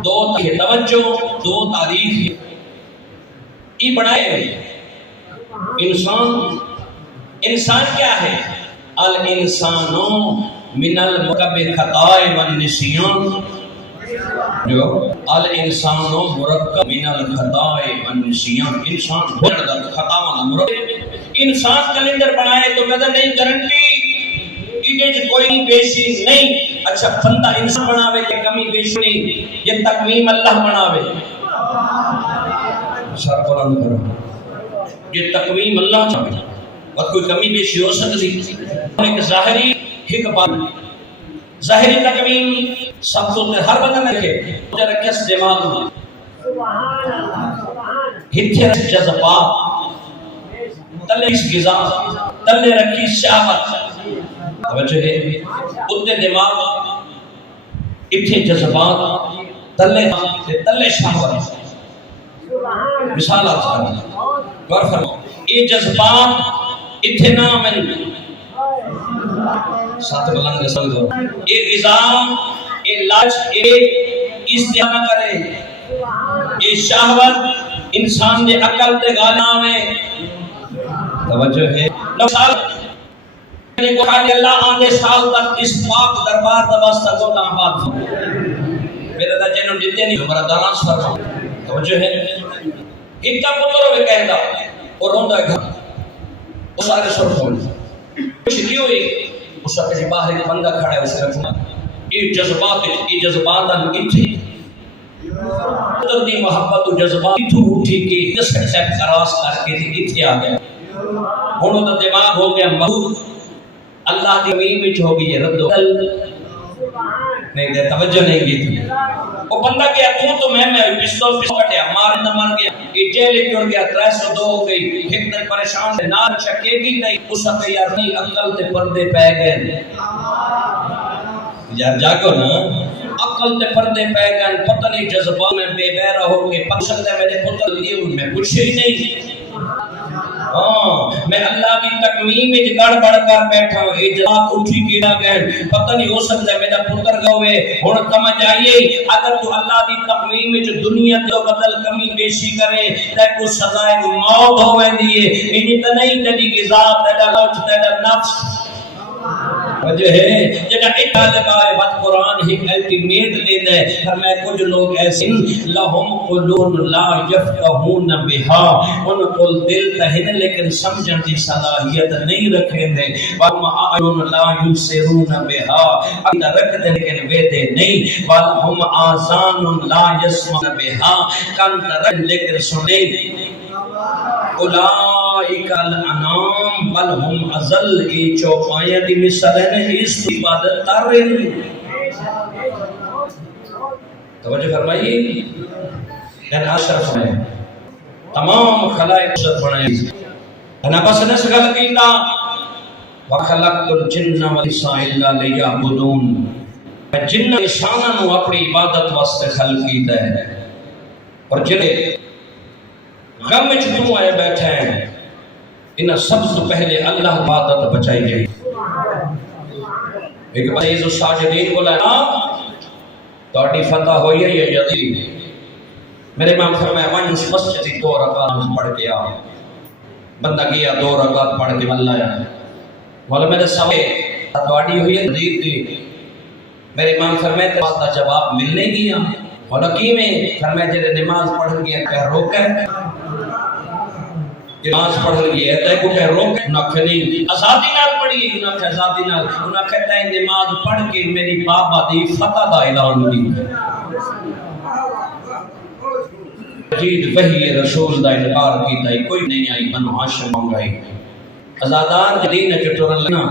دو توجہ دو تاریخ یہ بڑھائے ہوئے انسان کیا ہے الانسانو من المرکب خطائے والنسیان جو الانسانو مرکب من الخطائے والنسیان انسان بردر خطا والا مرکب انسان کیلنڈر بنائے تو مدد نہیں گارنٹی یہ کوئی بیشی نہیں اچھا بندہ انسان بناوے یہ کمی بیشی نہیں یہ تقویم اللہ بناوے سر قرآن کرو یہ تقویم اللہ چاہے اور کوئی کمی بیشی ہو سکتی ایک ظاہری ایک بات ظاہری تقویم سب تو ہر بندہ میں رکھے مجھے رکھے اس دماغ میں ہتھے رکھ جذبات تلے اس غذا تلے رکھی شہوت توجہ ہے اتنے دماغ اتنے جذبات تلے شہوت مثال آپ سے غور فرمائیں یہ جذبات اتنا من ساتھ بلند رسل دو یہ غذا یہ لاج استعانہ کرے یہ شہوت انسان دے عقل تے غالب ہے توجہ ہے لو سال نے کہا کہ اللہ آنے سال تک اس پاک دربار دا واسطہ کو آباد ہو میرے دا جنم جتے نہیں ہمارا دانش فرما توجہ ہے ایک کا پتر ہوئے کہتا اور روندہ گھر وہ سارے سر کھول کچھ کی ہوئی اس وقت کسی باہر ایک بندہ کھڑا ہے اسے رکھنا یہ جذبات انتھی قدرتی محبت و جذبات اتھو اٹھی کی جسٹ سیپ کراس کر کے اتھے آ گیا ہونوں تو دماغ ہو گیا محبوب اللہ دی امین میں ہوگی یہ رد و نہیں دے توجہ نہیں کی تھی وہ بندہ گیا تو میں پستول کٹیا مارن مر گیا یہ جیل جڑ گیا 302 ہو گئی ایک دن پریشان سے نار چکے گی نہیں اس وقت یار نہیں عقل تے پردے پہ گئے یار جاگو نا عقل تے پردے پہ گئے پتہ نہیں جذبات میں بے بہرا ہو کے پتہ سکتا ہے میرے پتر لیے ان میں کچھ ہی نہیں میں اللہ کی تکمیم میں گڑ بڑھ کر بیٹھا ہوں اجلاس اٹھی گرا گئے پتہ نہیں ہو سکتا ہے میرا پتر گوے ہن سمجھ آئیے اگر تو اللہ کی تکمیم میں جو دنیا تو بدل کمی بیشی کرے تے کو سزائے موت ہوے دیے انہی تے نہیں تیری غذا تیرا لوچ تیرا نفس وجہ ہے جڑا طالب ہے وقت قرآن ایک الٹیمیٹ دیندا ہے فرمایا کچھ لوگ ایسے لہم قلوب لا یفقهون بها ان کو دل تہن لیکن سمجھن دی صلاحیت نہیں رکھیں دے وهم اعین لا یبصرون بها اندر رکھ دے لیکن ویدے نہیں وهم آذان لا یسمعون بها کان رکھ لیکن سنے اولئک الانام بل هم اضل ای چوپائیں دی مثال ہے اس عبادت تارن توجہ فرمائیے یعنی اشرف ہے تمام خلائق عزت بنائے انا بس نہ سکا لگیتا وخلقت الجن والانس الا ليعبدون جن انساناں نو اپنی عبادت واسطے خلق کیتا ہے اور جڑے غم وچ کیوں آئے بیٹھے ہیں انہاں سب سے پہلے اللہ عبادت بچائی گئی ایک عزیز الساجدین بولا تہاڈی فتح ہوئی ہے یا یزید میرے امام فرمایا ون مسجد 2 رکعت پڑھ کے آ بندہ گیا 2 رکعت پڑھ کے اللہ آیا مولا میرے سوال تہاڈی ہوئی ہے یزید دی میرے امام فرمایا بات کا جواب ملنے گیا مولا کیویں فرمایا جے نماز پڑھ گیا کہ روکے نماز پڑھ لگی ہے تے کو کہ روک نہ کھنی آزادی نال پڑھی نہ کہ آزادی نال انہاں کہتا ہے نماز پڑھ کے میری بابا دی فتح دا اعلان کی جید وحی رسول دا انکار کیتا ہے کوئی نہیں آئی بنو ہاشم منگائی آزادار دین چٹورن لنا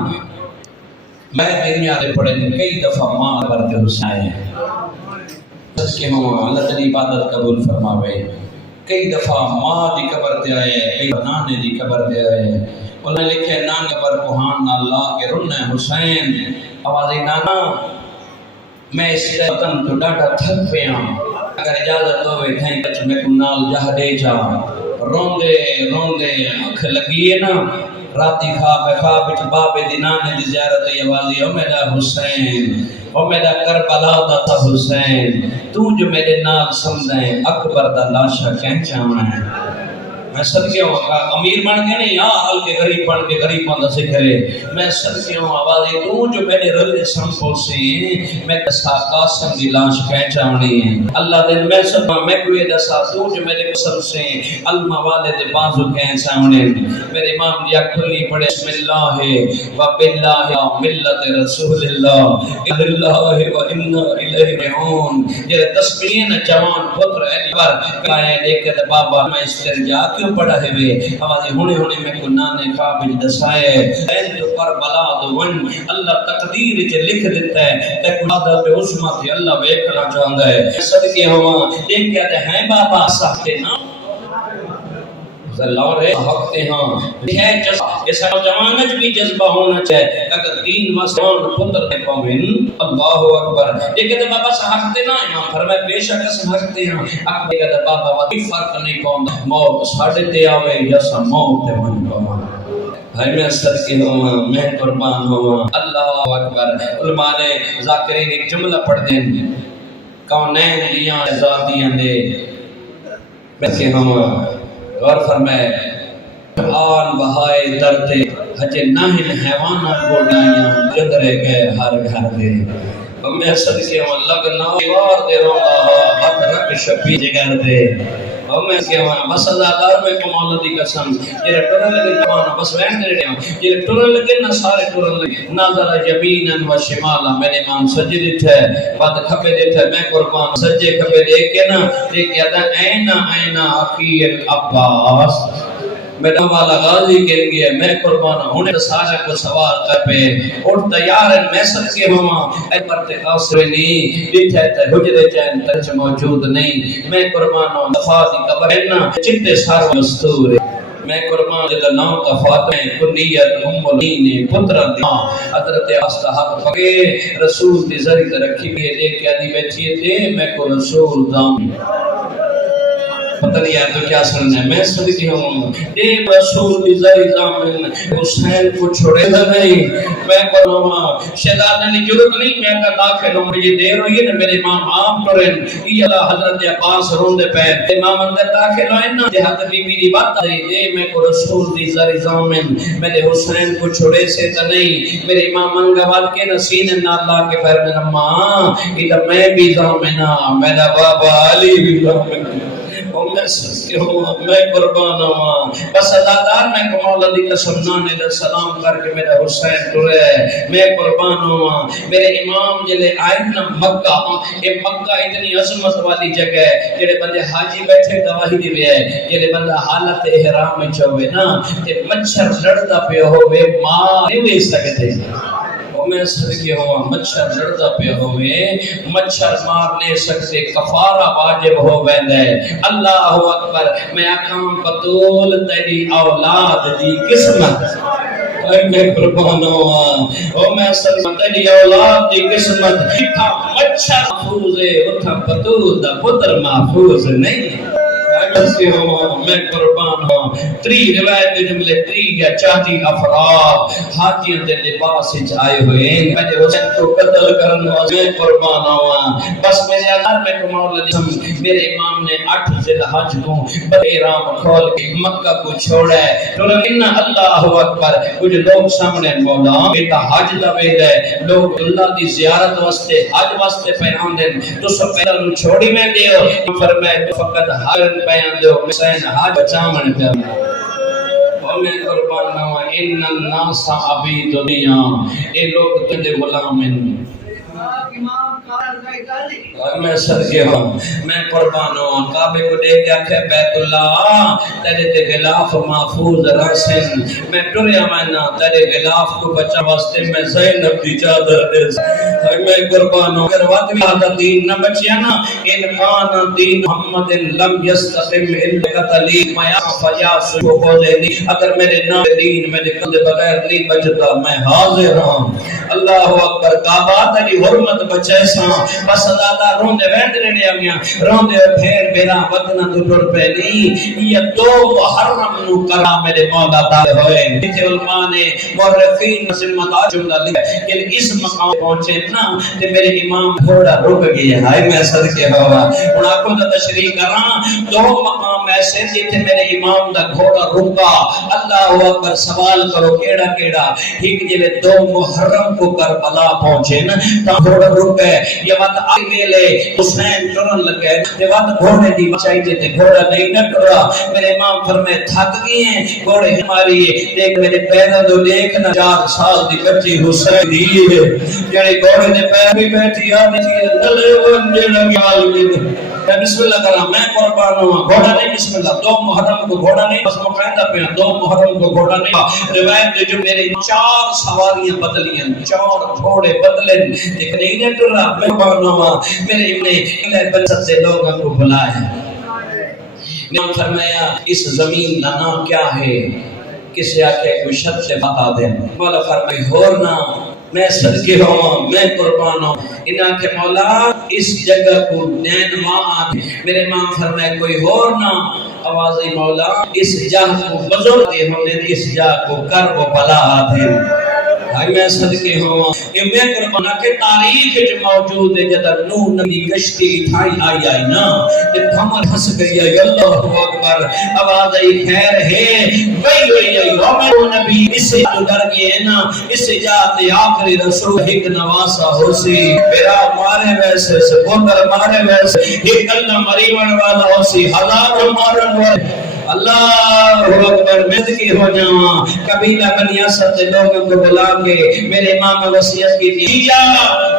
میں دنیا دے پڑھے کئی دفعہ ماں برد حسین سچ کے ہوں اللہ تعالی عبادت قبول فرماوے کئی دفعہ ماں دی قبر تے آئے کئی نانے دی قبر تے آئے انہیں لکھے نان قبر کوہان اللہ کے رن حسین آوازی نانا میں اس وطن تو ڈاٹا تھک پہ ہوں اگر اجازت ہوئے تھیں بچ میں کو نال جہ دے جا روندے روندے اکھ لگیے نا راتی خواب وچ بابے دی نانے دی زیارت آوازی او میرا حسین او میرا کربلا دا تا حسین تو جو میرے نال سمجھائیں اکبر دا لاشا کہیں چاہنا ہے میں صدقے ہوں امیر بن کے نہیں حال کے غریب بن کے غریب بندہ سے کرے میں صدقے ہوں آوازی تو جو میرے رل سمپو سے میں دسا قاسم دی لاش کہیں چاہنی ہے اللہ دن میں سب میں کوئی دسا تو جو میرے قسم سے علمہ والد بازو کہیں چاہنے میرے امام دیا کھلی پڑے بسم اللہ و باللہ ملت رسول اللہ اللہ و انا الیہ راجعون یہ تسبیح جوان پتر علی پر کہے لیکن بابا میں استرجاع کیوں پڑھا ہے وے آوازی ہونے ہونے میں کو نانے خواب دسائے این تو کربلا دو ون اللہ تقدیر چے لکھ دیتا ہے تے قادر پہ عظمت اللہ ویکھنا چاہندا ہے صدقے ہوا دیکھ کہتے ہیں بابا ساکتے نا اللہ رہے حق تے ہاں ہے جذبہ اس نوجوانج بھی جذبہ ہونا چاہے اگر دین واسطان پتر تے پاویں اللہ اکبر یہ کہتے بابا حق تے نہ امام فرمائے بے شک اس حق تے ہاں اکبر کہتے بابا کوئی فرق نہیں پاوندا موت ساڈے تے آوے یا سا موت تے ون پاواں بھائی میں صدقے ہوا میں قربان ہوا اللہ اکبر علماء نے ذاکرین ایک جملہ پڑھ دیں کونین دیاں ذاتیاں دے بیسے ہم غور فرمائے آن بہائے درتے ہجے ناہن حیوانہ کو ڈائیاں جدرے گئے ہر گھر دے ہمیں صدقے ہم لگنا دیوار دے رولا ہاتھ رکھ شبی جگر دے ہمیں کہ ہم بس ازادار میں کمال دی قسم یہ ٹرن لگے کمانا بس وین دے رہے ہیں یہ ٹرن لگے نہ سارے ٹرن لگے ناظر یمیناً و شمالا میرے امام سجد تھے بات کھپے دے تھے میں قربان سجے کھپے دے کے نا دیکھ یادا اینا اینا عقیل عباس میرا والا غازی کے لیے میں قربان ہونے سارے کو سوال کر پہ اور تیار ہے میں صدقے ہوا اے پرتے قاصر نہیں دیتے تے حجرے چین ترچ موجود نہیں میں قربان ہوں دفاع دی قبر ہے نا چتے سارے مستور میں قربان جدہ نام کا فاتح کنیت ام الین پترہ دیاں حضرت اصحاب فقے رسول دی ذریعہ رکھی بھی دے کے آدھی بیٹھیے تھے میں کو رسول دام پتہ نہیں ہے تو کیا سننا ہے میں صدقی ہوں اے رسول بزاری زامن حسین کو چھوڑے دا نہیں میں قرآن شہزادہ نے جرت نہیں میں کا داخل ہوں یہ دیر ہوئی ہے میرے امام آپ ٹرین یہ اللہ حضرت عباس روندے پیر امام اندر داخل ہوئے نا جہاں بی بی دی بات دے اے میں کو رسول بزاری زامن میرے حسین کو چھوڑے سے تا نہیں میرے امام منگواد کے نسین اللہ کے پیر میں نماں ادھا میں بھی زامنہ میرا بابا علی بھی زامنہ میں قربان ہوا بس ادادار میں کمال علی کا سبنانے لے سلام کر کے میرا حسین ٹرے میں قربان ہوا میرے امام جلے آئینا مکہ یہ مکہ اتنی عظمت والی جگہ ہے جلے بندے حاجی بیٹھے گواہی دی ہوئے ہے جلے بندہ حالت احرام میں چھوئے نا تے مچھر لڑتا پہ ہوئے ماں نہیں ہوئے سکتے میں صدقے ہوا مچھر لڑتا پہ ہوئے مچھر مار لے سکتے کفارہ واجب ہو بیندے اللہ اکبر میں اکام بطول تیری اولاد دی قسمت میں قربان ہوا میں صدقے تیری اولاد دی قسمت اتھا مچھر محفوظ ہے اتھا بطول دا پتر محفوظ نہیں میں قربان ہوں تری روایت جملے تری یا چاہتی افراد حاجیوں دے لباس ہچ آئے ہوئے میں نے حسین کو قتل کرنا میں قربان ہوں بس میرے اللہ میں کمال علیہ میرے امام نے 8 ذی الحج کو احرام کھول کے مکہ کو چھوڑا ہے تو انہا اللہ اکبر کچھ لوگ سامنے مولا بیٹا حج دا وید ہے لوگ اللہ دی زیارت واسطے حج واسطے پیان دیں تو سب پہلا نو چھوڑی میں دیو فرمائے فقط حرن بیان دو حسین حج بچامن پہ میں قربان ہوا ان الناس عبید دنیا اے لوگ تندے غلام ہیں میں صدقے ہوں میں قربان ہوں کعبے کو دیکھ کے آکھے بیت اللہ تیرے تے غلاف محفوظ راسن میں ٹریا میں نا تیرے غلاف کو بچا واسطے میں زینب دی چادر دے میں قربان ہوں اگر وقت بھی آدھا دین نہ بچیا نا ان خان دین محمد لم یستقم الا قتلی میا فیا سو بولے اگر میرے نام دین میرے کندے بغیر نہیں بچتا میں حاضر ہوں اللہ اکبر کعبہ تیری حرمت بچے ساں بس اللہ دا روندے ویند رہنے آگیا روندے پھیر میرا وطنہ تو ڈر پہ نہیں یہ 2 محرم نو کرا میرے مولا دار ہوئے جیتے علماء نے مورخین مسلمت آجمدہ لکھا کہ اس مقام پہنچے نا کہ میرے امام گھوڑا رک گیا ہے میں صدقے ہوا انہاں کو دا تشریح کرا 2 مقام ایسے جیتے میرے امام دا گھوڑا رکا اللہ اکبر سوال کرو کیڑا کیڑا ایک جلے 2 محرم کو کربلا پہنچے نا تا گھوڑا رک گئے یہ بات آئی ویلے حسین ٹرن لگے یہ بات گھوڑے دی بچائی دیتے گھوڑا نہیں نہ ٹرا میرے امام فرمائے تھک گئی ہیں گھوڑے ہماری دیکھ میرے پیرہ دو دیکھنا 4 سال دی بچی حسین دی ہے جڑے گھوڑے دے پیر بھی بیٹھی آنی چیز دلے ونجے لگی عالمی بسم اللہ کرا میں قربان ہوا گھوڑا نہیں بسم اللہ 2 محرم کو گھوڑا نہیں بس مقاعدہ پہ 2 محرم کو گھوڑا نہیں روایت دے جو میرے 4 سواریاں بدلیں 4 گھوڑے بدلیں لیکن انہیں ٹرا میں قربان ہوا میرے انہیں بچت سے لوگوں کو بلائے نے فرمایا اس زمین کا نام کیا ہے کسی آکے کوئی شد سے بتا دیں مولا فرمائی ہورنا میں صدقے ہوا میں قربان ہوں انہاں کے مولا اس جگہ کو نین ماں آتے میرے امام فرمائے کوئی اور نہ آوازی مولا اس جاہ کو بزرگ دے ہم نے اس جاہ کو کر و بلا آتے بھائی میں صدقے ہوں کہ میں قربان کے تاریخ جو موجود ہے جدہ نوح نبی گشتی تھائی آئی نا کہ ہمار ہنس گئی ہے اللہ اکبر آواز آئی خیر ہے وہی یوم نبی اس سے جو ڈر گئے ہیں نا اس سے جاتے آخری رسول ایک نواسا ہو سی میرا مارے ویسے سے بندر مارے ویسے ایک اللہ مریون والا ہو سی ہزار مارن والے اللہ اکبر میں کی ہو جاواں قبیلہ بنی اسد کے لوگوں کو بلا کے میرے امام وصیت کی تھی یا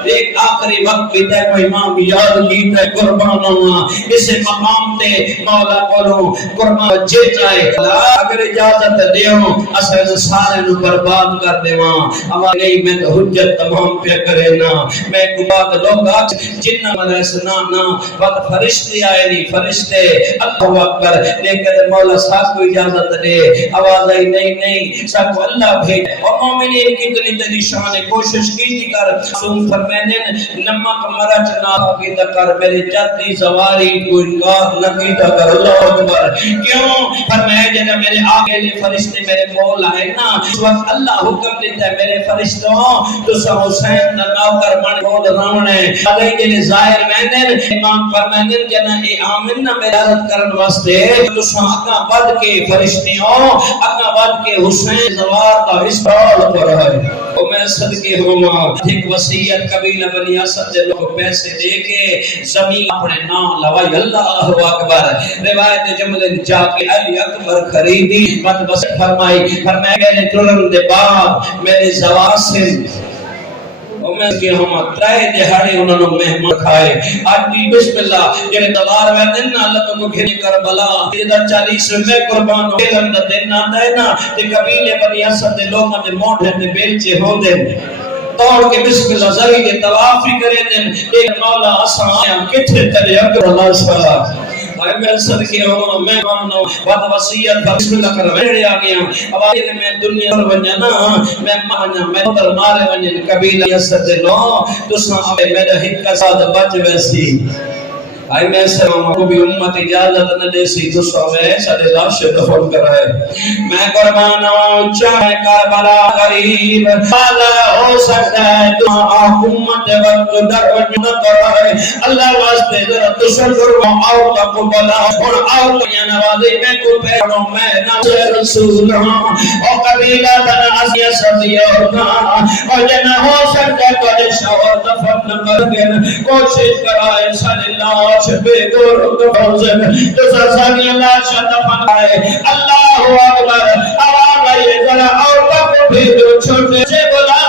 ایک آخری وقت بھی تے کوئی امام یاد کیتا ہے قربان ہوا اس مقام تے مولا کولو قربان جے جائے اگر اجازت دیو اساں سارے نو برباد کر دیواں اما نہیں میں حجت تمام پہ کرے نا میں کو بات لوگ جن مدرسہ نا وقت فرشتے آئے نہیں فرشتے اللہ اکبر لیکن مولا صاحب کو اجازت دے آواز آئی نہیں سب کو اللہ بھیج اور مومنین کتنی تیری شان کوشش کی تھی کر سن فرمینے نمک مرچ نہ کی کر میرے جدی سواری کو انکار نہ کی کر اللہ اکبر کیوں فرمائے جگہ میرے آگے لے فرشتے میرے کول آئے نا اس وقت اللہ حکم دیتا ہے میرے فرشتوں تو سا حسین نہ نوکر بن کول راونے اگئی کے لئے ظاہر میں امام فرمائنے جنہ اے آمن نہ میرا رد کرن واسطے تو سا اگا بد کے فرشتیوں اگا بد کے حسین زوار کا اسبال پر ہے اور میں صدقے ہوں ایک وسیعت قبیلہ بنی اسد دے لوگ پیسے دے کے زمین اپنے نام لوائی اللہ اکبر روایت جملے جا کے علی اکبر خریدی مت بس فرمائی میرے جرم دے بعد میرے زوار سے اور میں کہ ہم ترائے دہاڑے انہوں نے مہمان کھائے آج بھی بسم اللہ جنہیں دوار میں دن اللہ تو کو گھنی کربلا ادھر 40 میں قربان ہو گئے دن آتا ہے نا کہ قبیلے بنی اسد دے لوگوں دے موڑ دے بیلچے ہو دے توڑ کے بسم اللہ زری دے توافی کرے دن ایک مولا آسان آیا کتھے تلے اکبر اللہ صاحب بھائی میں صدقے ہوں میں مانو وقت وسیعت بسم اللہ کر میرے آگیا اب آئے میں دنیا پر ونجنا میں مانا میں ادھر مارے ونجن قبیلہ اسد لو تو ساں میرا حکا ساتھ بچ ویسی آئی میں سلام کو بھی امت اجازت نہ دے سی تو سوے سارے لاش دفن کرائے میں قربان ہوں چاہے کربلا غریب بازا ہو سکتا ہے تو امت وقت در نہ کرائے اللہ واسطے ذرا تشکر و آؤ کو بلا اور آؤ یا نوازی میں کو پہنوں میں نہ رسول ہوں اور قبیلہ بنا اسیا صدیوں اور جنہ ہو سکتا ہے تو شاور دفن کر کے کوشش کرائے صلی اللہ بے دور دوزن تو سرسانی اللہ شد فنائے اللہ اکبر آواز آئیے ذرا عورتوں کو بھیجو چھوٹے سے بلا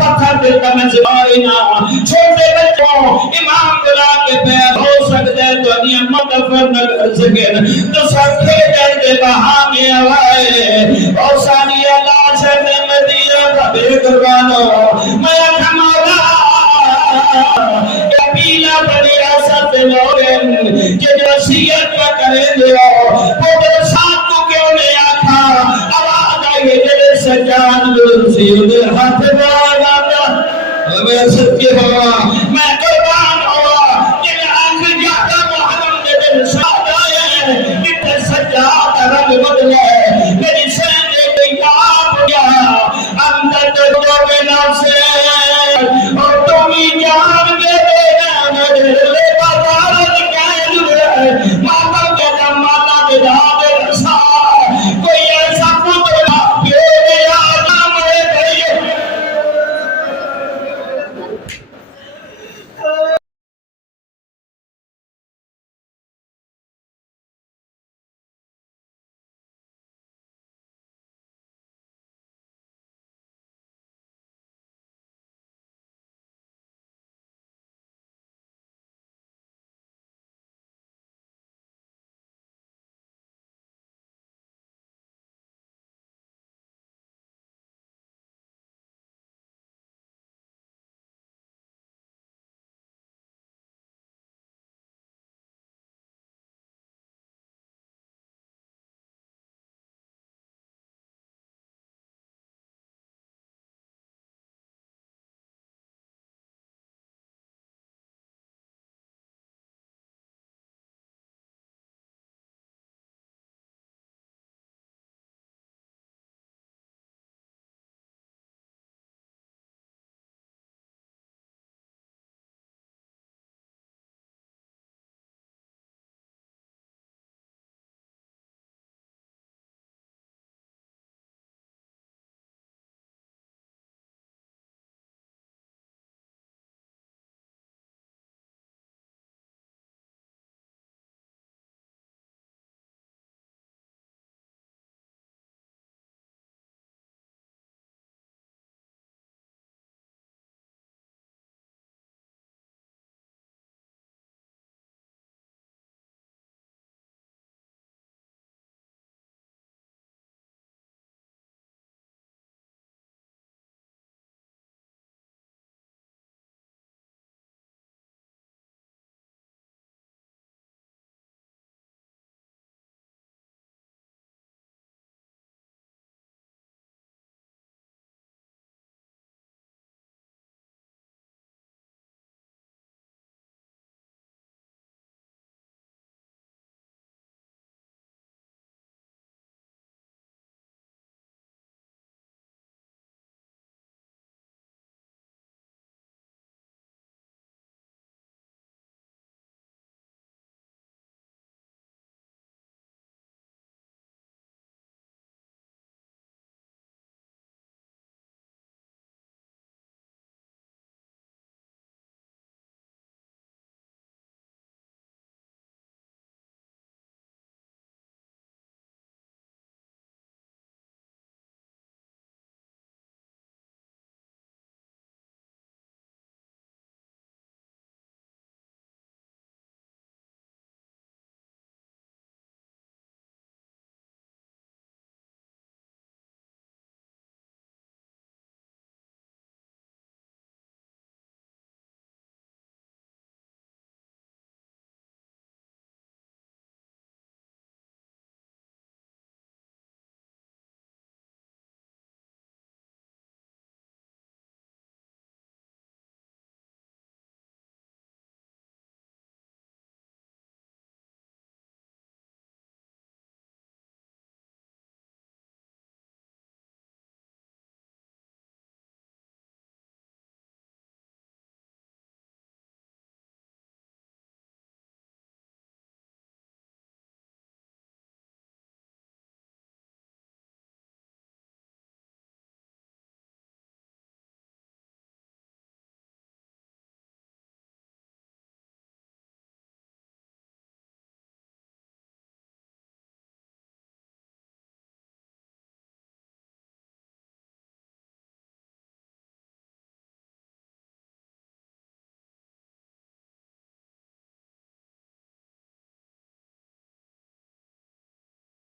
پتھر دل کا میں زبائینا چھوٹے بچوں امام بلا کے پیر ہو سکتے تو نیمت دفن نہ کر سکیں تو سب کھیجر دے بہانے آئے اور ثانی اللہ شد مدینہ کا بے قربانو میں اکھمالا قبیلہ بنی اسد لوگن کہ جو وصیت کا کرے دیا وہ میرے ساتھ کو کیوں نہیں آکھا آواز آئیے جلے سجاد لرسی ادھر ہاتھ باغ آتا ہمیں سب کے ہوا